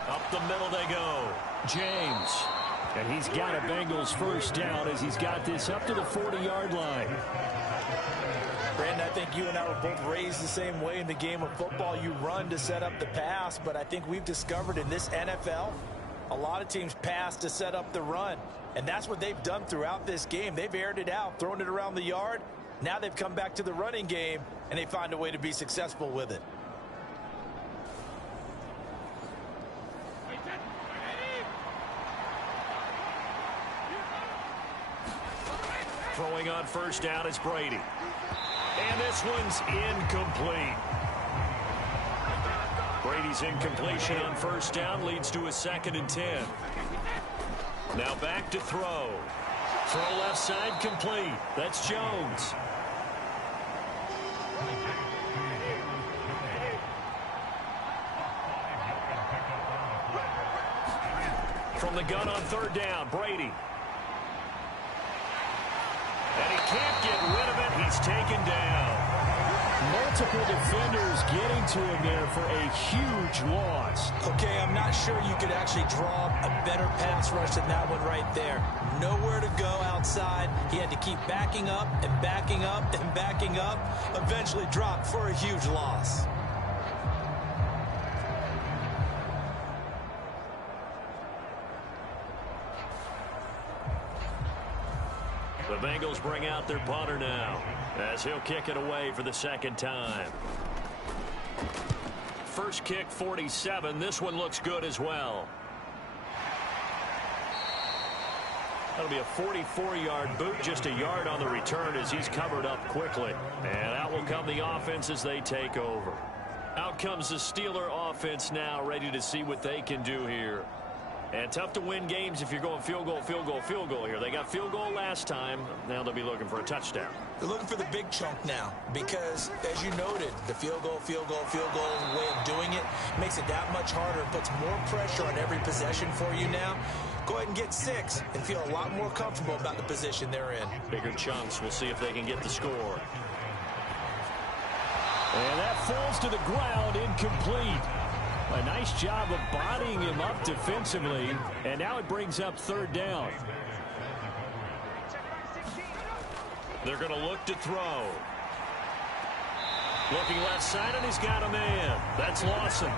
Up the middle they go. James. And he's got a Bengals first down as he's got this up to the 40-yard line. Brandon, I think you and I were both raised the same way in the game of football. You run to set up the pass, but I think we've discovered in this NFL, a lot of teams pass to set up the run. And that's what they've done throughout this game. They've aired it out, thrown it around the yard. Now they've come back to the running game, and they find a way to be successful with it. Throwing on first down is Brady. And this one's incomplete. Brady's incompletion on first down leads to a 2nd and 10. Now back to throw. Throw left side complete. That's Jones. From the gun on 3rd down, Brady. And he can't get rid of it. He's taken down. Multiple defenders getting to him there for a huge loss. Okay, I'm not sure you could actually draw a better pass rush than that one right there. Nowhere to go outside. He had to keep backing up and backing up and backing up. Eventually dropped for a huge loss. The Bengals bring out their punter now as he'll kick it away for the 2nd time. First kick, 47. This one looks good as well. That'll be a 44-yard boot, just a yard on the return as he's covered up quickly. And out will come the offense as they take over. Out comes the Steeler offense now, ready to see what they can do here. And tough to win games if you're going field goal, field goal, field goal here. They got field goal last time. Now they'll be looking for a touchdown. They're looking for the big chunk now because, as you noted, the field goal way of doing it makes it that much harder and puts more pressure on every possession for you now. Go ahead and get 6 and feel a lot more comfortable about the position they're in. Bigger chunks. We'll see if they can get the score. And that falls to the ground, incomplete. A nice job of bodying him up defensively, and now it brings up 3rd down. They're going to look to throw. Looking left side, and he's got a man. That's Lawson.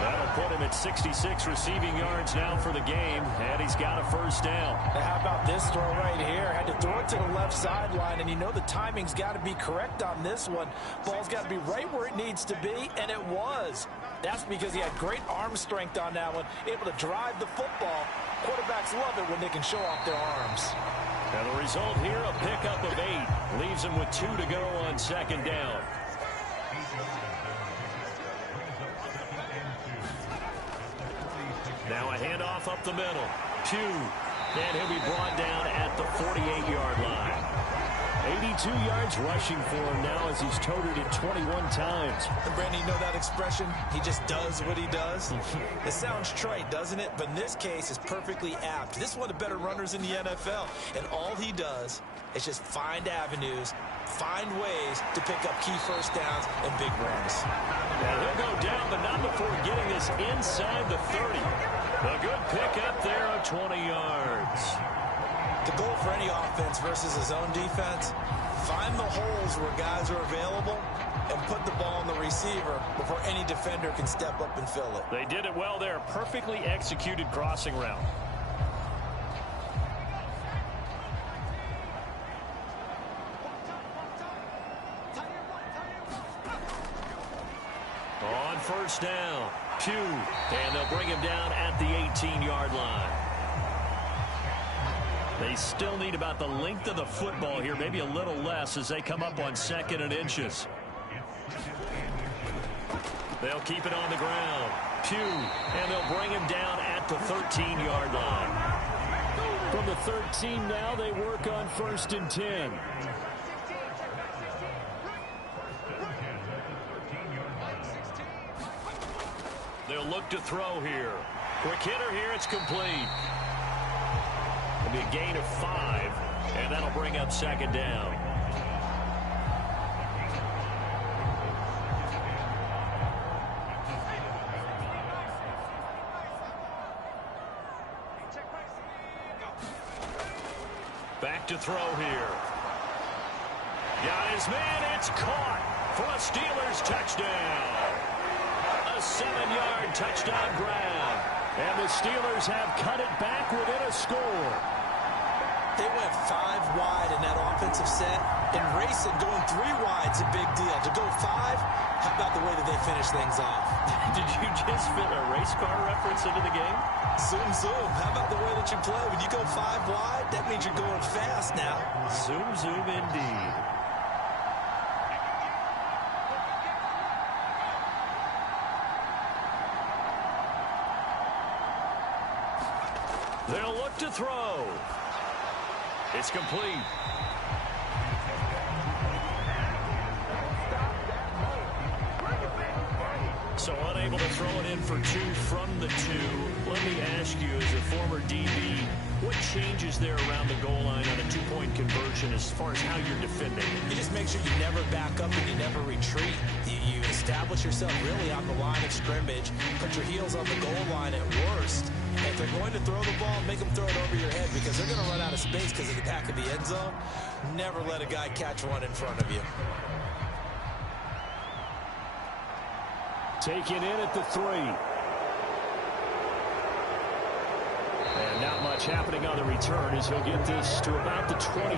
That'll put him at 66 receiving yards now for the game, and he's got a first down. Now how about this throw right here? Had to throw it to the left sideline, and you know the timing's got to be correct on this one. Ball's got to be right where it needs to be, and it was. That's because he had great arm strength on that one, able to drive the football. Quarterbacks love it when they can show off their arms. And the result here, a pickup of 8. Leaves him with 2 to go on 2nd down. Now a handoff up the middle. Pugh. And he'll be brought down at the 48-yard line. 82 yards rushing for him now as he's toted it 21 times. And Brandon, you know that expression? He just does what he does. It sounds trite, doesn't it? But in this case, it's perfectly apt. This is one of the better runners in the NFL. And all he does is just find avenues, find ways to pick up key first downs and big runs. Now he'll go down, but not before getting this inside the 30. A good pickup there of 20 yards. The goal for any offense versus his own defense, find the holes where guys are available and put the ball on the receiver before any defender can step up and fill it. They did it well there. Perfectly executed crossing route. first down. Pugh, and they'll bring him down at the 18-yard line. They still need about the length of the football here, maybe a little less as they come up on 2nd and inches. They'll keep it on the ground. Pugh, and they'll bring him down at the 13-yard line. From the 13 now, they work on 1st and 10. They'll look to throw here. Quick hitter here, it's complete. It'll be a gain of 5, and that'll bring up 2nd down. Back to throw here. Got his man, it's caught for a Steelers touchdown. A 7-yard touchdown grab. And the Steelers have cut it back within a score. They went 5 wide in that offensive set. And racing, going 3 wide's a big deal. To go 5, how about the way that they finish things off? Did you just fit a race car reference into the game? Zoom, zoom. How about the way that you play? When you go 5 wide, that means you're going fast now. Zoom, zoom indeed. They'll look to throw. It's complete. So unable to throw it in for 2 from the 2. Let me ask you, as a former DB, what changes there around the goal line on a 2-point conversion as far as how you're defending? You just make sure you never back up and you never retreat. You establish yourself really on the line of scrimmage, put your heels on the goal line at worst. And if they're going to throw the ball, make them throw it over your head because they're going to run out of space because of the back of the end zone. Never let a guy catch one in front of you. Taken in at the 3. And not much happening on the return as he'll get this to about the 23.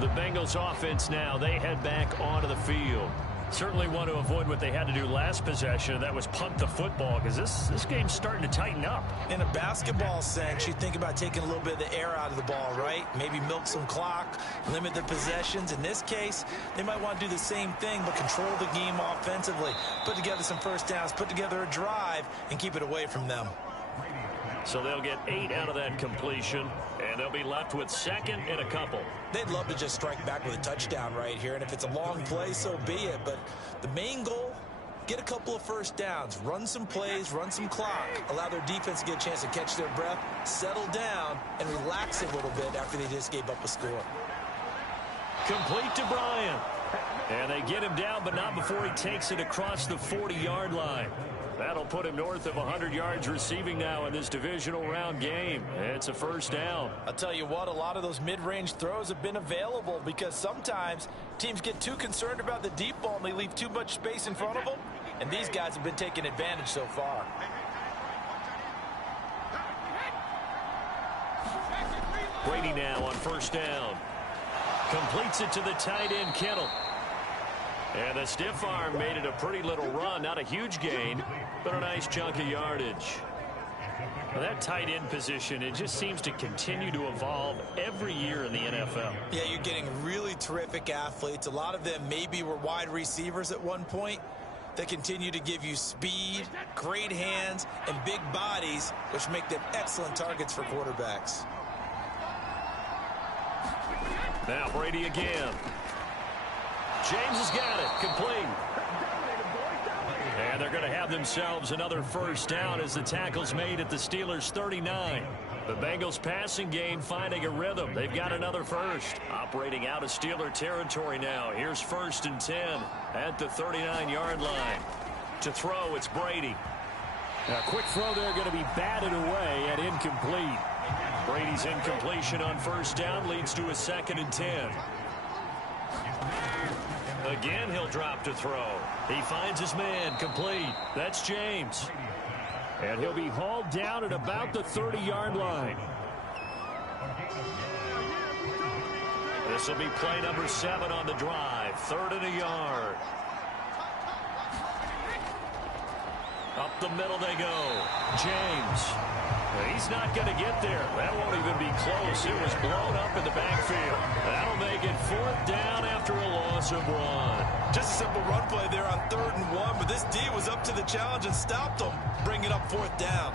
The Bengals offense now, they head back onto the field. Certainly want to avoid what they had to do last possession, and that was punt the football, because this game's starting to tighten up. In a basketball sense, you think about taking a little bit of the air out of the ball, right? Maybe milk some clock, limit the possessions. In this case, they might want to do the same thing, but control the game offensively. Put together some first downs, put together a drive, and keep it away from them. So they'll get 8 out of that completion, and they'll be left with 2nd and a couple. They'd love to just strike back with a touchdown right here, and if it's a long play, so be it. But the main goal, get a couple of first downs, run some plays, run some clock, allow their defense to get a chance to catch their breath, settle down, and relax a little bit after they just gave up a score. Complete to Bryant. And they get him down, but not before he takes it across the 40-yard line. That'll put him north of 100 yards receiving now in this divisional round game. It's a first down. I'll tell you what, a lot of those mid-range throws have been available because sometimes teams get too concerned about the deep ball and they leave too much space in front of them. And these guys have been taking advantage so far. Brady now on first down. Completes it to the tight end, Kittle. And the stiff arm made it a pretty little run. Not a huge gain, but a nice chunk of yardage. Well, that tight end position, it just seems to continue to evolve every year in the NFL. Yeah, you're getting really terrific athletes. A lot of them maybe were wide receivers at one point. They continue to give you speed, great hands, and big bodies, which make them excellent targets for quarterbacks. Now Brady again. James has got it. Complete. And they're going to have themselves another first down as the tackle's made at the Steelers' 39. The Bengals passing game finding a rhythm. They've got another first. Operating out of Steeler territory now. Here's 1st and 10 at the 39-yard line. To throw, it's Brady. A quick throw there going to be batted away and incomplete. Brady's incompletion on first down leads to a 2nd and 10. Again, he'll drop to throw. He finds his man, complete. That's James. And he'll be hauled down at about the 30-yard line. This will be play number 7 on the drive. 3rd and a yard. Up the middle they go. James. He's not going to get there. That won't even be close. It was blown up in the backfield. That'll make it 4th down after a loss of 1. Just a simple run play there on 3rd and 1, but this D was up to the challenge and stopped them, bringing up 4th down.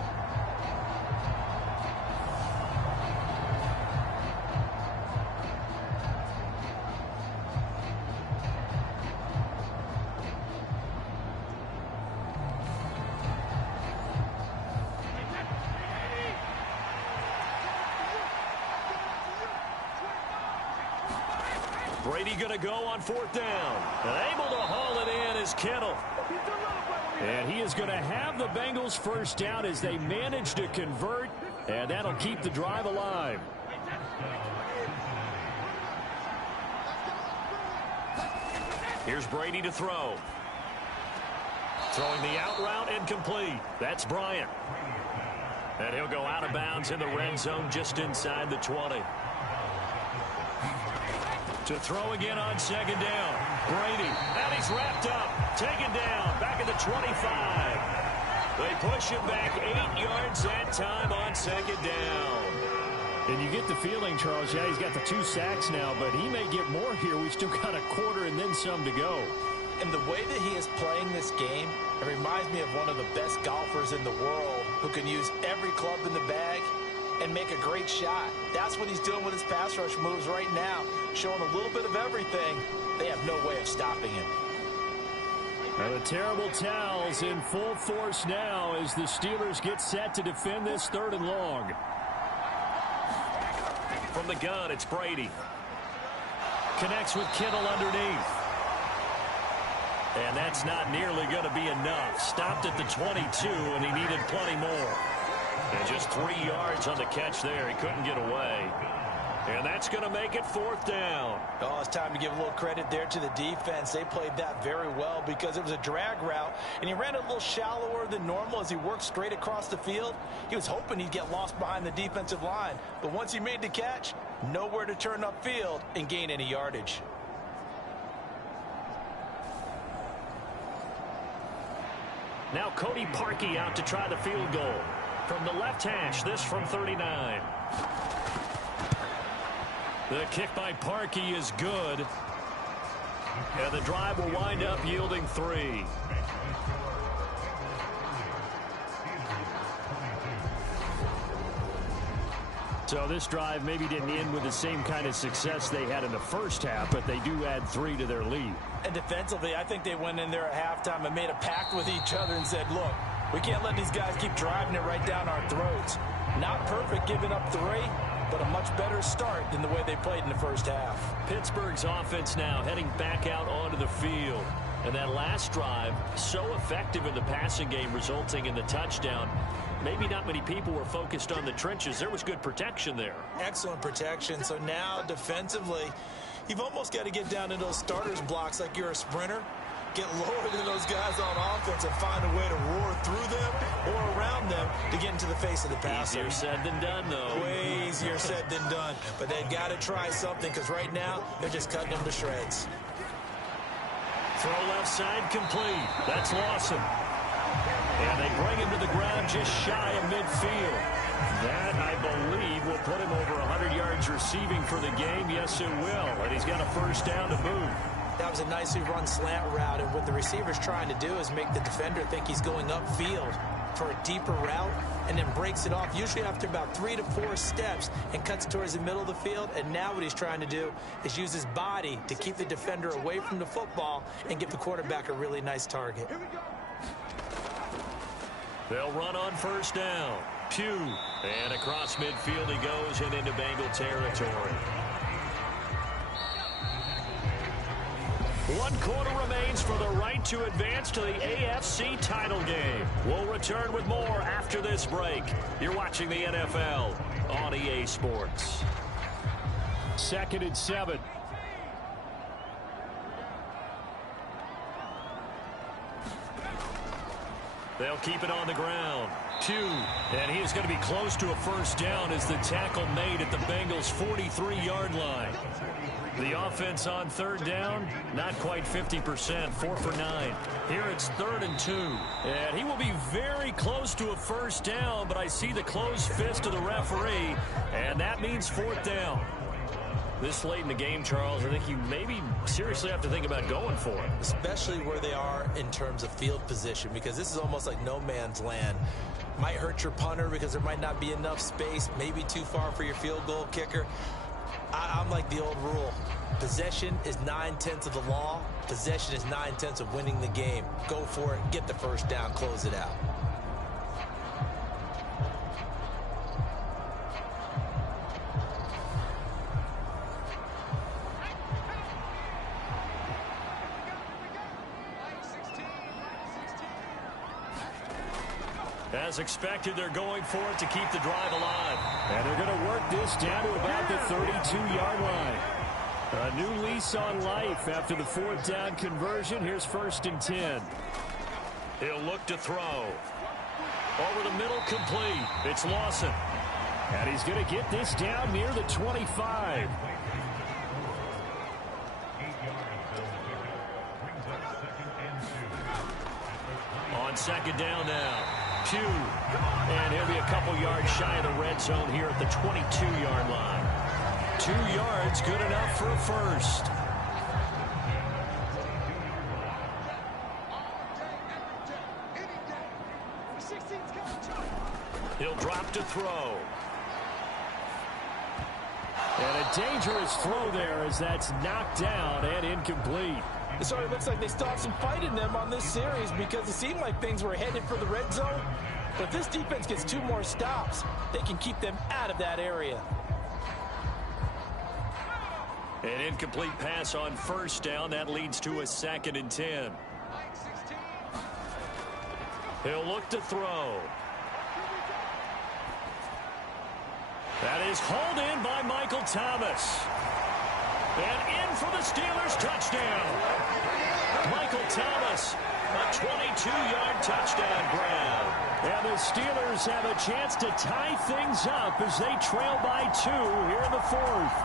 Brady going to go on 4th down. And able to haul it in is Kittle. And he is going to have the Bengals first down as they manage to convert. And that'll keep the drive alive. Here's Brady to throw. Throwing the out route incomplete. That's Bryant. And he'll go out of bounds in the red zone just inside the 20. To throw again on 2nd down. Brady. And he's wrapped up. Taken down. Back at the 25. They push him back 8 yards that time on 2nd down. And you get the feeling, Charles, yeah, he's got the 2 sacks now, but he may get more here. We've still got a quarter and then some to go. And the way that he is playing this game, it reminds me of one of the best golfers in the world who can use every club in the bag and make a great shot. That's what he's doing with his pass rush moves right now, showing a little bit of everything. They have no way of stopping him. Now the terrible towels in full force now as the Steelers get set to defend this 3rd and long. From the gun, it's Brady. Connects with Kittle underneath. And that's not nearly going to be enough. Stopped at the 22, and he needed plenty more. And just 3 yards on the catch there. He couldn't get away. And that's going to make it 4th down. Oh, it's time to give a little credit there to the defense. They played that very well because it was a drag route, and he ran it a little shallower than normal as he worked straight across the field. He was hoping he'd get lost behind the defensive line. But once he made the catch, nowhere to turn upfield and gain any yardage. Now Cody Parkey out to try the field goal. From the left hash, this from 39. The kick by Parkey is good. And the drive will wind up yielding 3. So this drive maybe didn't end with the same kind of success they had in the first half, but they do add 3 to their lead. And defensively, I think they went in there at halftime and made a pact with each other and said, look, we can't let these guys keep driving it right down our throats. Not perfect giving up 3, but a much better start than the way they played in the first half. Pittsburgh's offense now heading back out onto the field. And that last drive, so effective in the passing game, resulting in the touchdown. Maybe not many people were focused on the trenches. There was good protection there. Excellent protection. So now, defensively, you've almost got to get down in those starters blocks like you're a sprinter. Get lower than those guys on offense and find a way to roar through them or around them to get into the face of the passer. Easier said than done, though. Way easier said than done. But they've got to try something because right now they're just cutting them to shreds. Throw left side complete. That's Lawson. And they bring him to the ground just shy of midfield. That, I believe, will put him over 100 yards receiving for the game. Yes, it will. And he's got a first down to boot. That was a nicely run slant route, and what the receiver's trying to do is make the defender think he's going upfield for a deeper route, and then breaks it off, usually after about 3 to 4 steps, and cuts towards the middle of the field. And now what he's trying to do is use his body to keep the defender away from the football and give the quarterback a really nice target. They'll run on first down. Pugh. And across midfield he goes and into Bengal territory. 1 quarter remains for the right to advance to the AFC title game. We'll return with more after this break. You're watching the NFL on EA Sports. 2nd and 7. They'll keep it on the ground. 2. And he is going to be close to a first down as the tackle made at the Bengals' 43-yard line. The offense on third down, not quite 50%, 4 for 9. Here it's 3rd and 2. And he will be very close to a first down, but I see the closed fist of the referee, and that means 4th down. This late in the game, Charles, I think you maybe seriously have to think about going for it. Especially where they are in terms of field position, because this is almost like no man's land. Might hurt your punter because there might not be enough space, maybe too far for your field goal kicker. I'm like the old rule. Possession is 9/10 of the law. Possession is 9/10 of winning the game. Go for it, get the first down, close it out. As expected, they're going for it to keep the drive alive. And they're going to work this down to about the 32-yard line. A new lease on life after the 4th down conversion. Here's 1st and 10. He'll look to throw. Over the middle, complete. It's Lawson. And he's going to get this down near the 25. On 2nd down now. Pugh. And he'll be a couple yards shy of the red zone here at the 22-yard line. 2 yards, good enough for a first. He'll drop to throw. And a dangerous throw there as that's knocked down and incomplete. It sort of looks like they still have some fight in them on this series because it seemed like things were headed for the red zone. But if this defense gets 2 more stops, they can keep them out of that area. An incomplete pass on 1st down. That leads to a 2nd and 10. He'll look to throw. That is hauled in by Michael Thomas. And in for the Steelers touchdown. Michael Thomas, a 22-yard touchdown grab. And the Steelers have a chance to tie things up as they trail by 2 here in the 4th.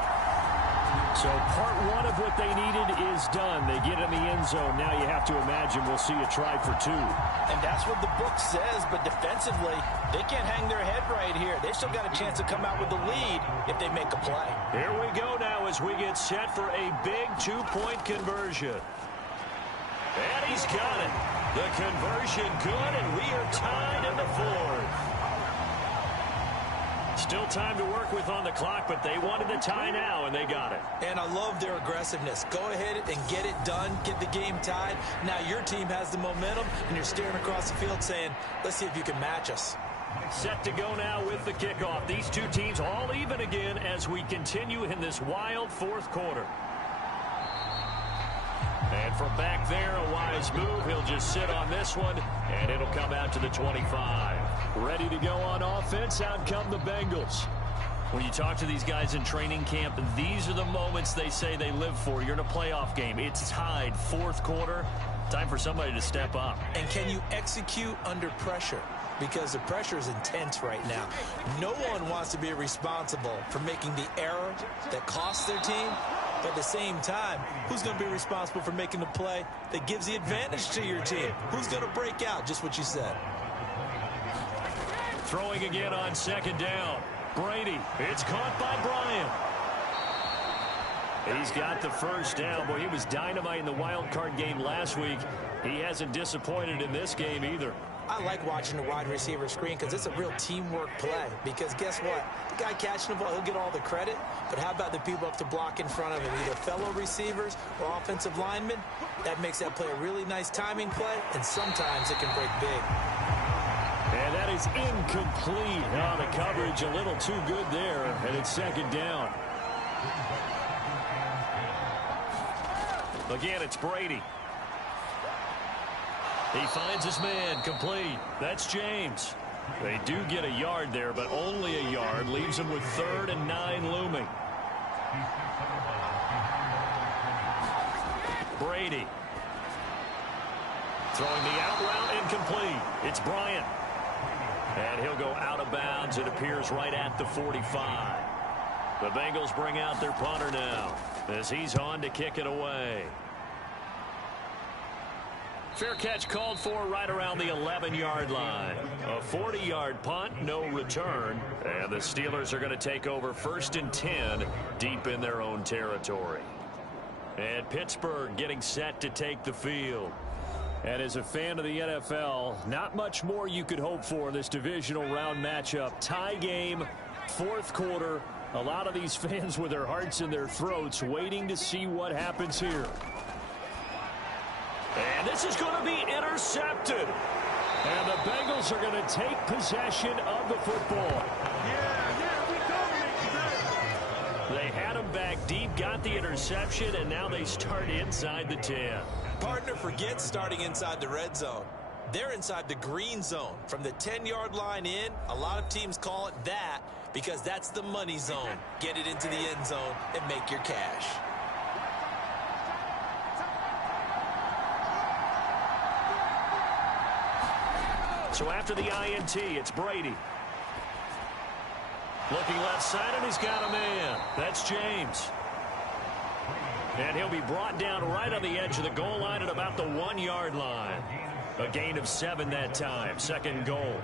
So part 1 of what they needed is done. They get in the end zone. Now you have to imagine we'll see a try for 2. And that's what the book says, but defensively, they can't hang their head right here. They still got a chance to come out with the lead if they make a play. Here we go now as we get set for a big 2-point conversion. And he's got it. The conversion good, and we are tied in the 4th. Still time to work with on the clock, but they wanted the tie now, and they got it. And I love their aggressiveness. Go ahead and get it done, get the game tied. Now your team has the momentum, and you're staring across the field saying, let's see if you can match us. Set to go now with the kickoff. These two teams all even again as we continue in this wild 4th quarter. And from back there, a wise move. He'll just sit on this one, and it'll come out to the 25. Ready to go on offense. Out come the Bengals. When you talk to these guys in training camp, these are the moments they say they live for. You're in a playoff game. It's tied, 4th quarter. Time for somebody to step up. And can you execute under pressure? Because the pressure is intense right now. No one wants to be responsible for making the error that costs their team. But at the same time, who's going to be responsible for making the play that gives the advantage to your team? Who's going to break out? Just what you said. Throwing again on 2nd down. Brady. It's caught by Bryant. He's got the first down. Boy, he was dynamite in the wild card game last week. He hasn't disappointed in this game either. I like watching the wide receiver screen because it's a real teamwork play. Because guess what? The guy catching the ball, he'll get all the credit. But how about the people up to block in front of him? Either fellow receivers or offensive linemen. That makes that play a really nice timing play. And sometimes it can break big. And that is incomplete. Oh, the coverage a little too good there. And it's 2nd down. Again, it's Brady. He finds his man, complete. That's James. They do get a yard there, but only a yard. Leaves him with 3rd and 9 looming. Brady. Throwing the out route incomplete. It's Bryant. And he'll go out of bounds. It appears right at the 45. The Bengals bring out their punter now as he's on to kick it away. Fair catch called for right around the 11-yard line. A 40-yard punt, no return. And the Steelers are going to take over 1st and 10 deep in their own territory. And Pittsburgh getting set to take the field. And as a fan of the NFL, not much more you could hope for in this divisional round matchup. Tie game, 4th quarter. A lot of these fans with their hearts in their throats waiting to see what happens here. And this is going to be intercepted. And the Bengals are going to take possession of the football. They had him back deep, got the interception, and now they start inside the 10. Partner, forget starting inside the red zone. They're inside the green zone. From the 10-yard line in, a lot of teams call it that because that's the money zone. Get it into the end zone and make your cash. So after the INT, it's Brady. Looking left side, and he's got a man. That's James. And he'll be brought down right on the edge of the goal line at about the 1-yard line. A gain of 7 that time. 2nd goal.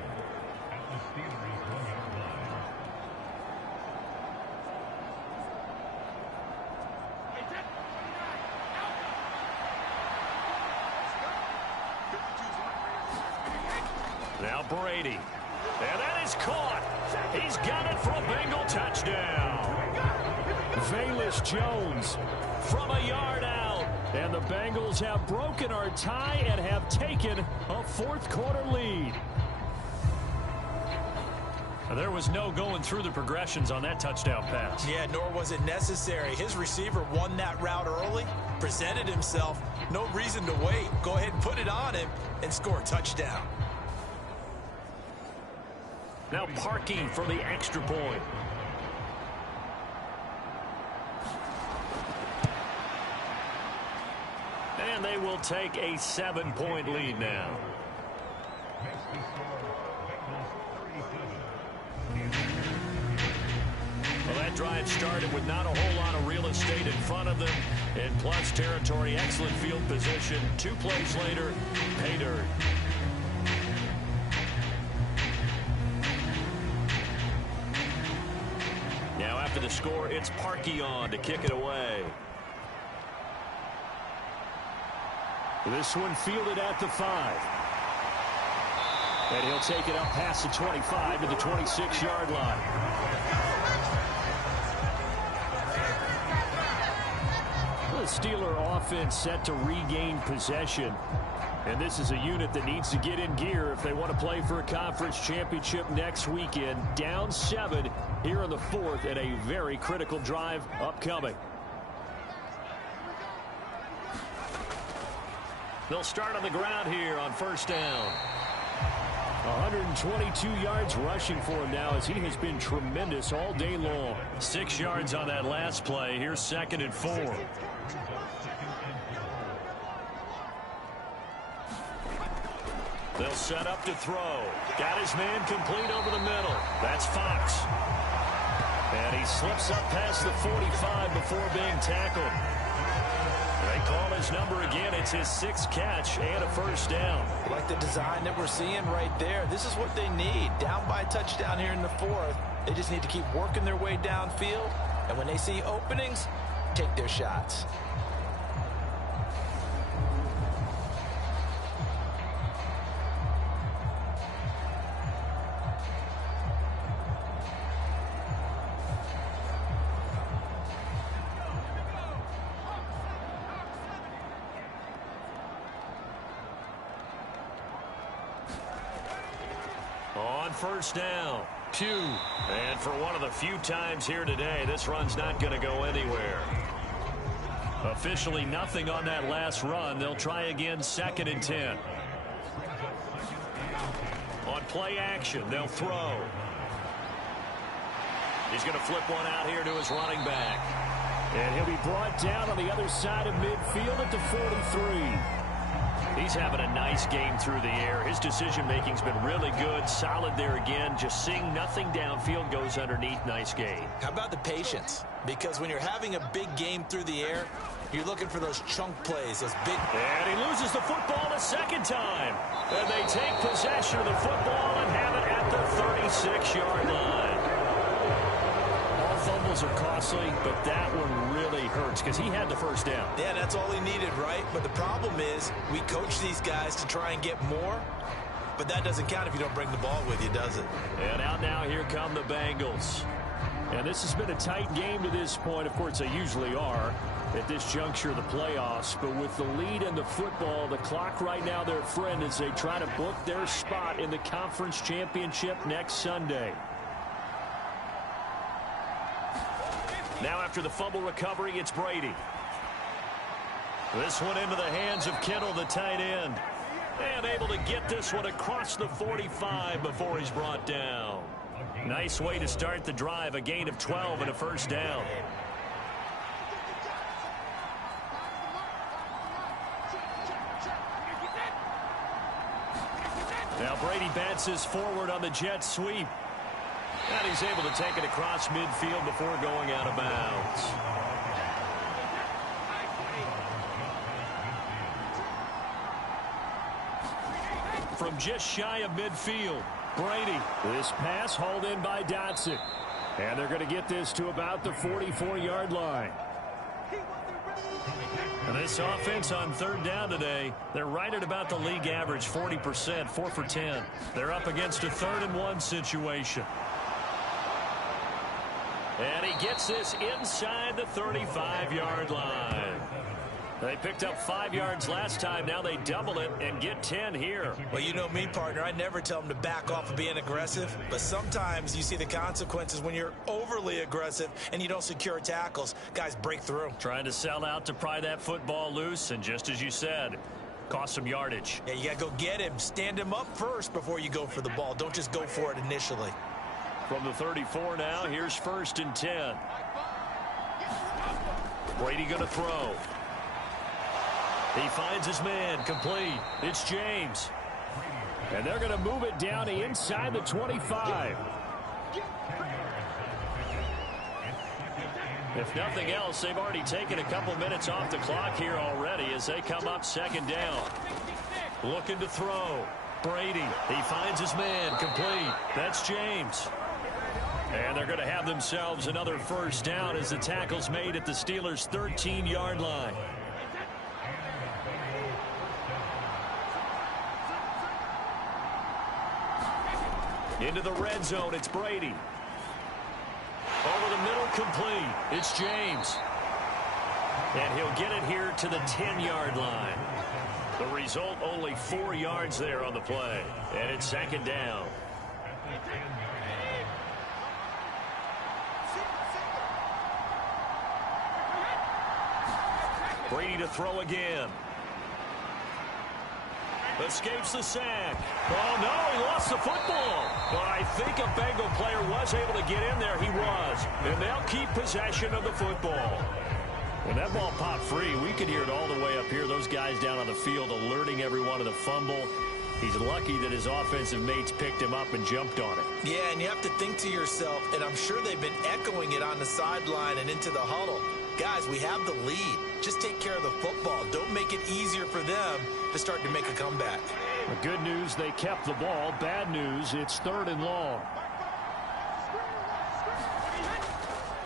Now Brady. And that is caught. He's got it for a Bengal touchdown. Velus Jones from a yard out. And the Bengals have broken our tie and have taken a 4th quarter lead. There was no going through the progressions on that touchdown pass. Yeah, nor was it necessary. His receiver won that route early, presented himself. No reason to wait. Go ahead and put it on him and score a touchdown. Now Parkey for the extra point. And they will take a 7-point lead now. Well, that drive started with not a whole lot of real estate in front of them. And plus territory, excellent field position. 2 plays later, pay dirt. Now after the score, it's Parkey on to kick it away. This one fielded at the 5. And he'll take it up past the 25 to the 26-yard line. The Steeler offense set to regain possession. And this is a unit that needs to get in gear if they want to play for a conference championship next weekend. Down 7 here in the 4th and a very critical drive upcoming. They'll start on the ground here on 1st down. 122 yards rushing for him now as he has been tremendous all day long. 6 yards on that last play. Here's 2nd and 4. They'll set up to throw. Got his man complete over the middle. That's Fox. And he slips up past the 45 before being tackled. They call his number again. It's his 6th catch and a 1st down. Like the design that we're seeing right there. This is what they need. Down by a touchdown here in the 4th. They just need to keep working their way downfield. And when they see openings, take their shots. On 1st down, Pugh. And for one of the few times here today, this run's not going to go anywhere. Officially nothing on that last run. They'll try again 2nd and 10. On play action, they'll throw. He's going to flip one out here to his running back. And he'll be brought down on the other side of midfield at the 43. He's having a nice game through the air. His decision-making's been really good. Solid there again. Just seeing nothing downfield goes underneath. Nice game. How about the patience? Because when you're having a big game through the air, you're looking for those chunk plays, those big... And he loses the football the second time. And they take possession of the football and have it at the 36-yard line. All fumbles are costly, but that one really hurts because he had the first down. Yeah, that's all he needed, right? But the problem is we coach these guys to try and get more, but that doesn't count if you don't bring the ball with you, does it? And out now, here come the Bengals. And this has been a tight game to this point. Of course, they usually are at this juncture of the playoffs. But with the lead in the football, the clock right now their friend as they try to book their spot in the conference championship next Sunday. Now after the fumble recovery, it's Brady. This one into the hands of Kittle, the tight end. And able to get this one across the 45 before he's brought down. Nice way to start the drive, a gain of 12 and a first down. Now Brady bounces forward on the jet sweep. And he's able to take it across midfield before going out of bounds. From just shy of midfield, Brady. This pass hauled in by Dotson. And they're going to get this to about the 44-yard line. And this offense on third down today, they're right at about the league average, 40%, 4 for 10. They're up against a 3rd and 1 situation. And he gets this inside the 35-yard line. They picked up 5 yards last time. Now they double it and get 10 here. Well, you know me, partner. I never tell them to back off of being aggressive. But sometimes you see the consequences when you're overly aggressive and you don't secure tackles. Guys break through. Trying to sell out to pry that football loose. And just as you said, cost some yardage. Yeah, you got to go get him. Stand him up first before you go for the ball. Don't just go for it initially. From the 34 now, here's 1st and 10. Brady going to throw. He finds his man, complete. It's James. And they're going to move it down to inside the 25. If nothing else, they've already taken a couple minutes off the clock here already as they come up 2nd down. Looking to throw. Brady, he finds his man, complete. That's James. And they're going to have themselves another first down as the tackle's made at the Steelers' 13-yard line. Into the red zone, it's Brady. Over the middle, complete. It's James. And he'll get it here to the 10-yard line. The result, only 4 yards there on the play. And it's 2nd down. Brady to throw again. Escapes the sack. Oh, no, he lost the football. But I think a Bengal player was able to get in there. He was. And they'll keep possession of the football. When that ball popped free, we could hear it all the way up here. Those guys down on the field alerting everyone of the fumble. He's lucky that his offensive mates picked him up and jumped on it. Yeah, and you have to think to yourself, and I'm sure they've been echoing it on the sideline and into the huddle. Guys, we have the lead. Just take care of the football. Don't make it easier for them to start to make a comeback. The good news, they kept the ball. Bad news, it's 3rd and long.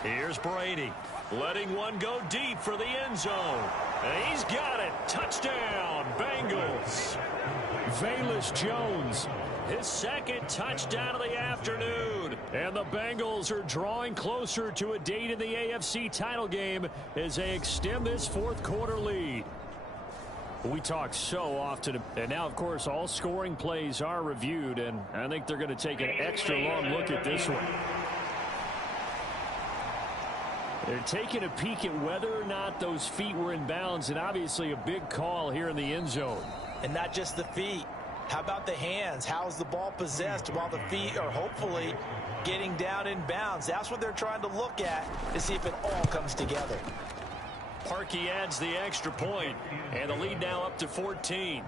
Here's Brady. Letting one go deep for the end zone. And he's got it. Touchdown, Bengals. Velus Jones, his 2nd touchdown of the afternoon. And the Bengals are drawing closer to a date in the AFC title game as they extend this 4th quarter lead. We talk so often, and now, of course, all scoring plays are reviewed, and I think they're going to take an extra long look at this one. They're taking a peek at whether or not those feet were in bounds, and obviously a big call here in the end zone. And not just the feet. How about the hands? How's the ball possessed while the feet are hopefully getting down in bounds? That's what they're trying to look at to see if it all comes together. Parkey adds the extra point, and the lead now up to 14.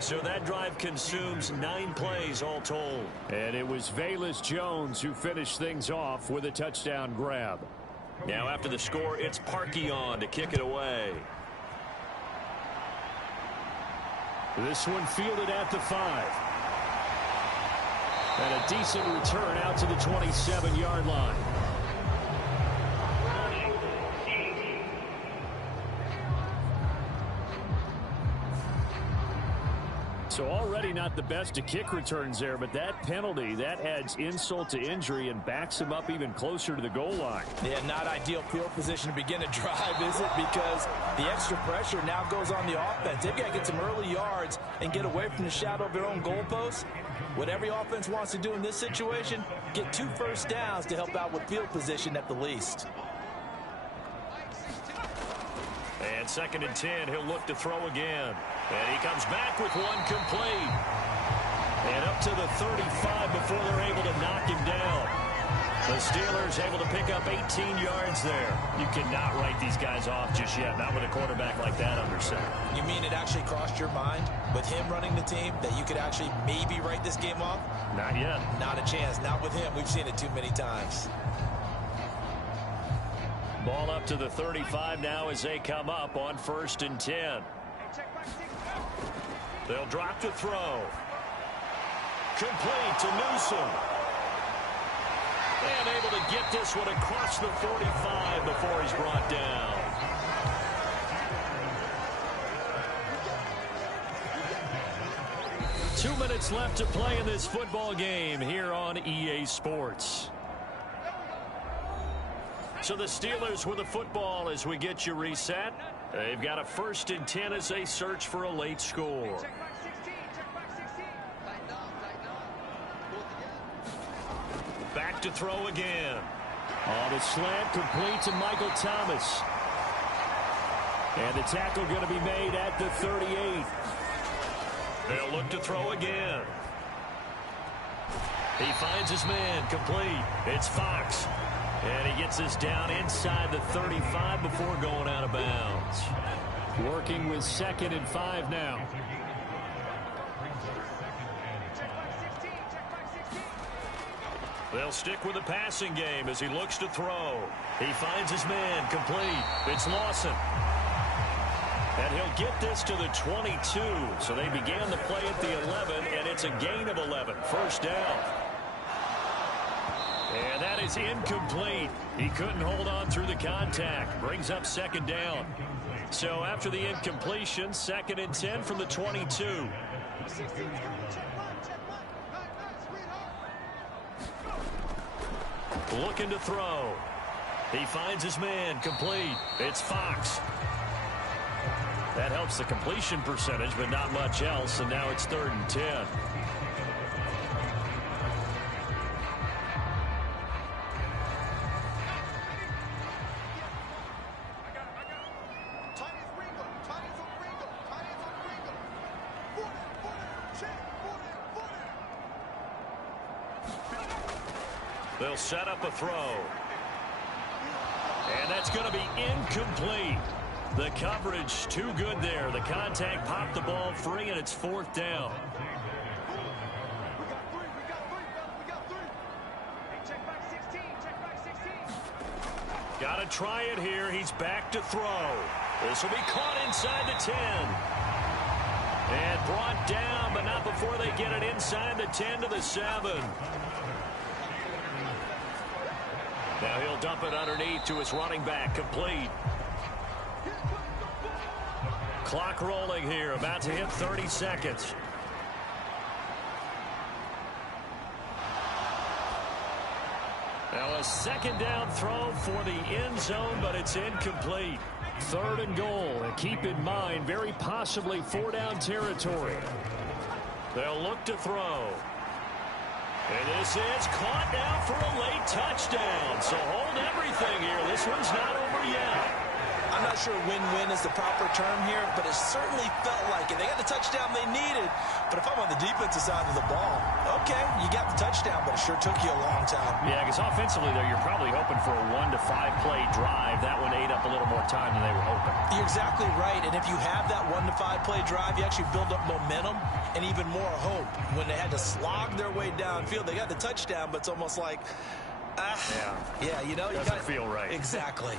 So that drive consumes 9 plays all told. And it was Velus Jones who finished things off with a touchdown grab. Now after the score, it's Parkey on to kick it away. This one fielded at the 5. And a decent return out to the 27-yard line. So already not the best of kick returns there, but that penalty, that adds insult to injury and backs him up even closer to the goal line. Yeah, not ideal field position to begin a drive, is it? Because the extra pressure now goes on the offense. They've got to get some early yards and get away from the shadow of their own goalposts. What every offense wants to do in this situation, get 2 first downs to help out with field position at the least. And 2nd and 10, he'll look to throw again. And he comes back with one complete. And up to the 35 before they're able to knock him down. The Steelers able to pick up 18 yards there. You cannot write these guys off just yet, not with a quarterback like that under center. You mean it actually crossed your mind with him running the team that you could actually maybe write this game off? Not yet. Not a chance. Not with him. We've seen it too many times. Ball up to the 35 now as they come up on 1st and 10. They'll drop to throw. Complete to Newsom. And able to get this one across the 45 before he's brought down. Two minutes left to play in this football game here on EA Sports. So the Steelers with the football as we get you reset. They've got a 1st and 10 as they search for a late score. Back to throw again. On the slant, complete to Michael Thomas. And the tackle going to be made at the 38. They'll look to throw again. He finds his man, complete. It's Fox. And he gets this down inside the 35 before going out of bounds. Working with 2nd and 5 now. They'll stick with the passing game as he looks to throw. He finds his man, complete. It's Lawson. And he'll get this to the 22. So they began the play at the 11, and it's a gain of 11. 1st down. And that is incomplete. He couldn't hold on through the contact. Brings up 2nd down. So after the incompletion, 2nd and 10 from the 22. Looking to throw. He finds his man, complete. It's Fox. That helps the completion percentage, but not much else. And now it's 3rd and 10. They'll set up a throw. And that's going to be incomplete. The coverage too good there. The contact popped the ball free, and it's 4th down. Got to try it here. He's back to throw. This will be caught inside the 10. And brought down, but not before they get it inside the 10 to the 7. Now he'll dump it underneath to his running back, complete. Clock rolling here, about to hit 30 seconds. Now a 2nd down throw for the end zone, but it's incomplete. 3rd and goal, and keep in mind, very possibly 4-down territory. They'll look to throw. And this is caught now for a late touchdown. So hold everything here. This one's not over yet. I'm not sure win-win is the proper term here, but it certainly felt like it. They got the touchdown they needed, But if I'm on the defensive side of the ball, okay, you got the touchdown, but it sure took you a long time. Yeah, because offensively, though, you're probably hoping for a 1 to 5 play drive. That one ate up a little more time than they were hoping. You're exactly right. And if you have that 1 to 5 play drive, you actually build up momentum and even more hope. When they had to slog their way downfield, they got the touchdown, but it's almost like, yeah, you know, doesn't feel right. Exactly.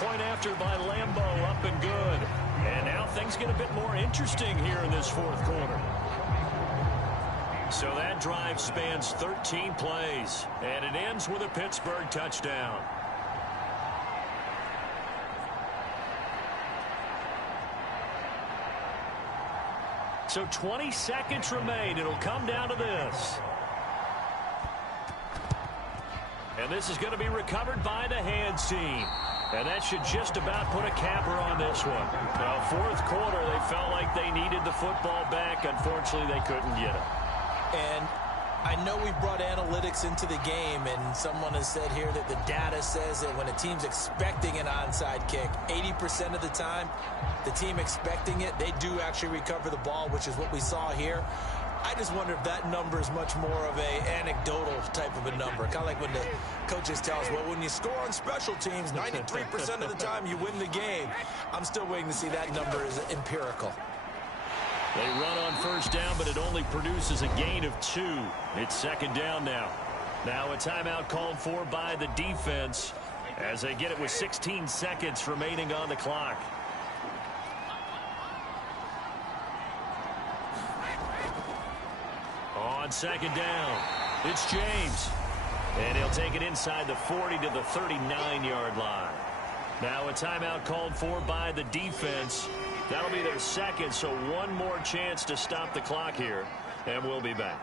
Point after by Lambo, up and good. And now things get a bit more interesting here in this fourth quarter. So that drive spans 13 plays, and it ends with a Pittsburgh touchdown. So 20 seconds remain. It'll come down to this. And this is going to be recovered by the hands team. And that should just about put a capper on this one. Well, fourth quarter, they felt like they needed the football back. Unfortunately, they couldn't get it. And I know we brought analytics into the game, and someone has said here that the data says that when a team's expecting an onside kick, 80% of the time, the team expecting it, they do actually recover the ball, which is what we saw here. I just wonder if that number is much more of a anecdotal type of a number. Kind of like when the coaches tell us, well, when you score on special teams, 93% of the time you win the game. I'm still waiting to see that number is empirical. They run on first down, but it only produces a gain of 2. It's second down now. Now a timeout called for by the defense as they get it with 16 seconds remaining on the clock. On second down, it's James. And he'll take it inside the 40 to the 39-yard line. Now a timeout called for by the defense. That'll be their second, so one more chance to stop the clock here, and we'll be back.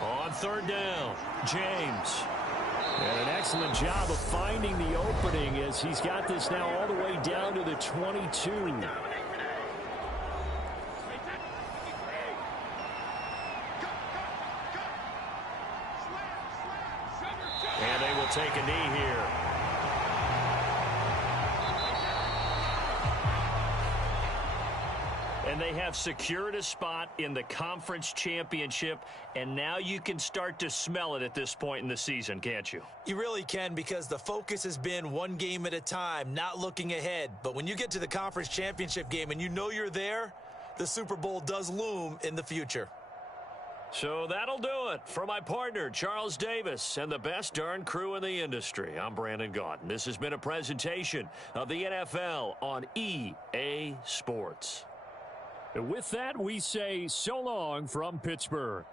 On third down, James. And an excellent job of finding the opening as he's got this now all the way down to the 22. And they will take a knee here. And they have secured a spot in the conference championship, and now you can start to smell it at this point in the season, can't you? You really can, because the focus has been one game at a time, not looking ahead. But when you get to the conference championship game and you know you're there, the Super Bowl does loom in the future. So that'll do it for my partner, Charles Davis, and the best darn crew in the industry. I'm Brandon Gaudin. This has been a presentation of the NFL on EA Sports. With that, we say so long from Pittsburgh.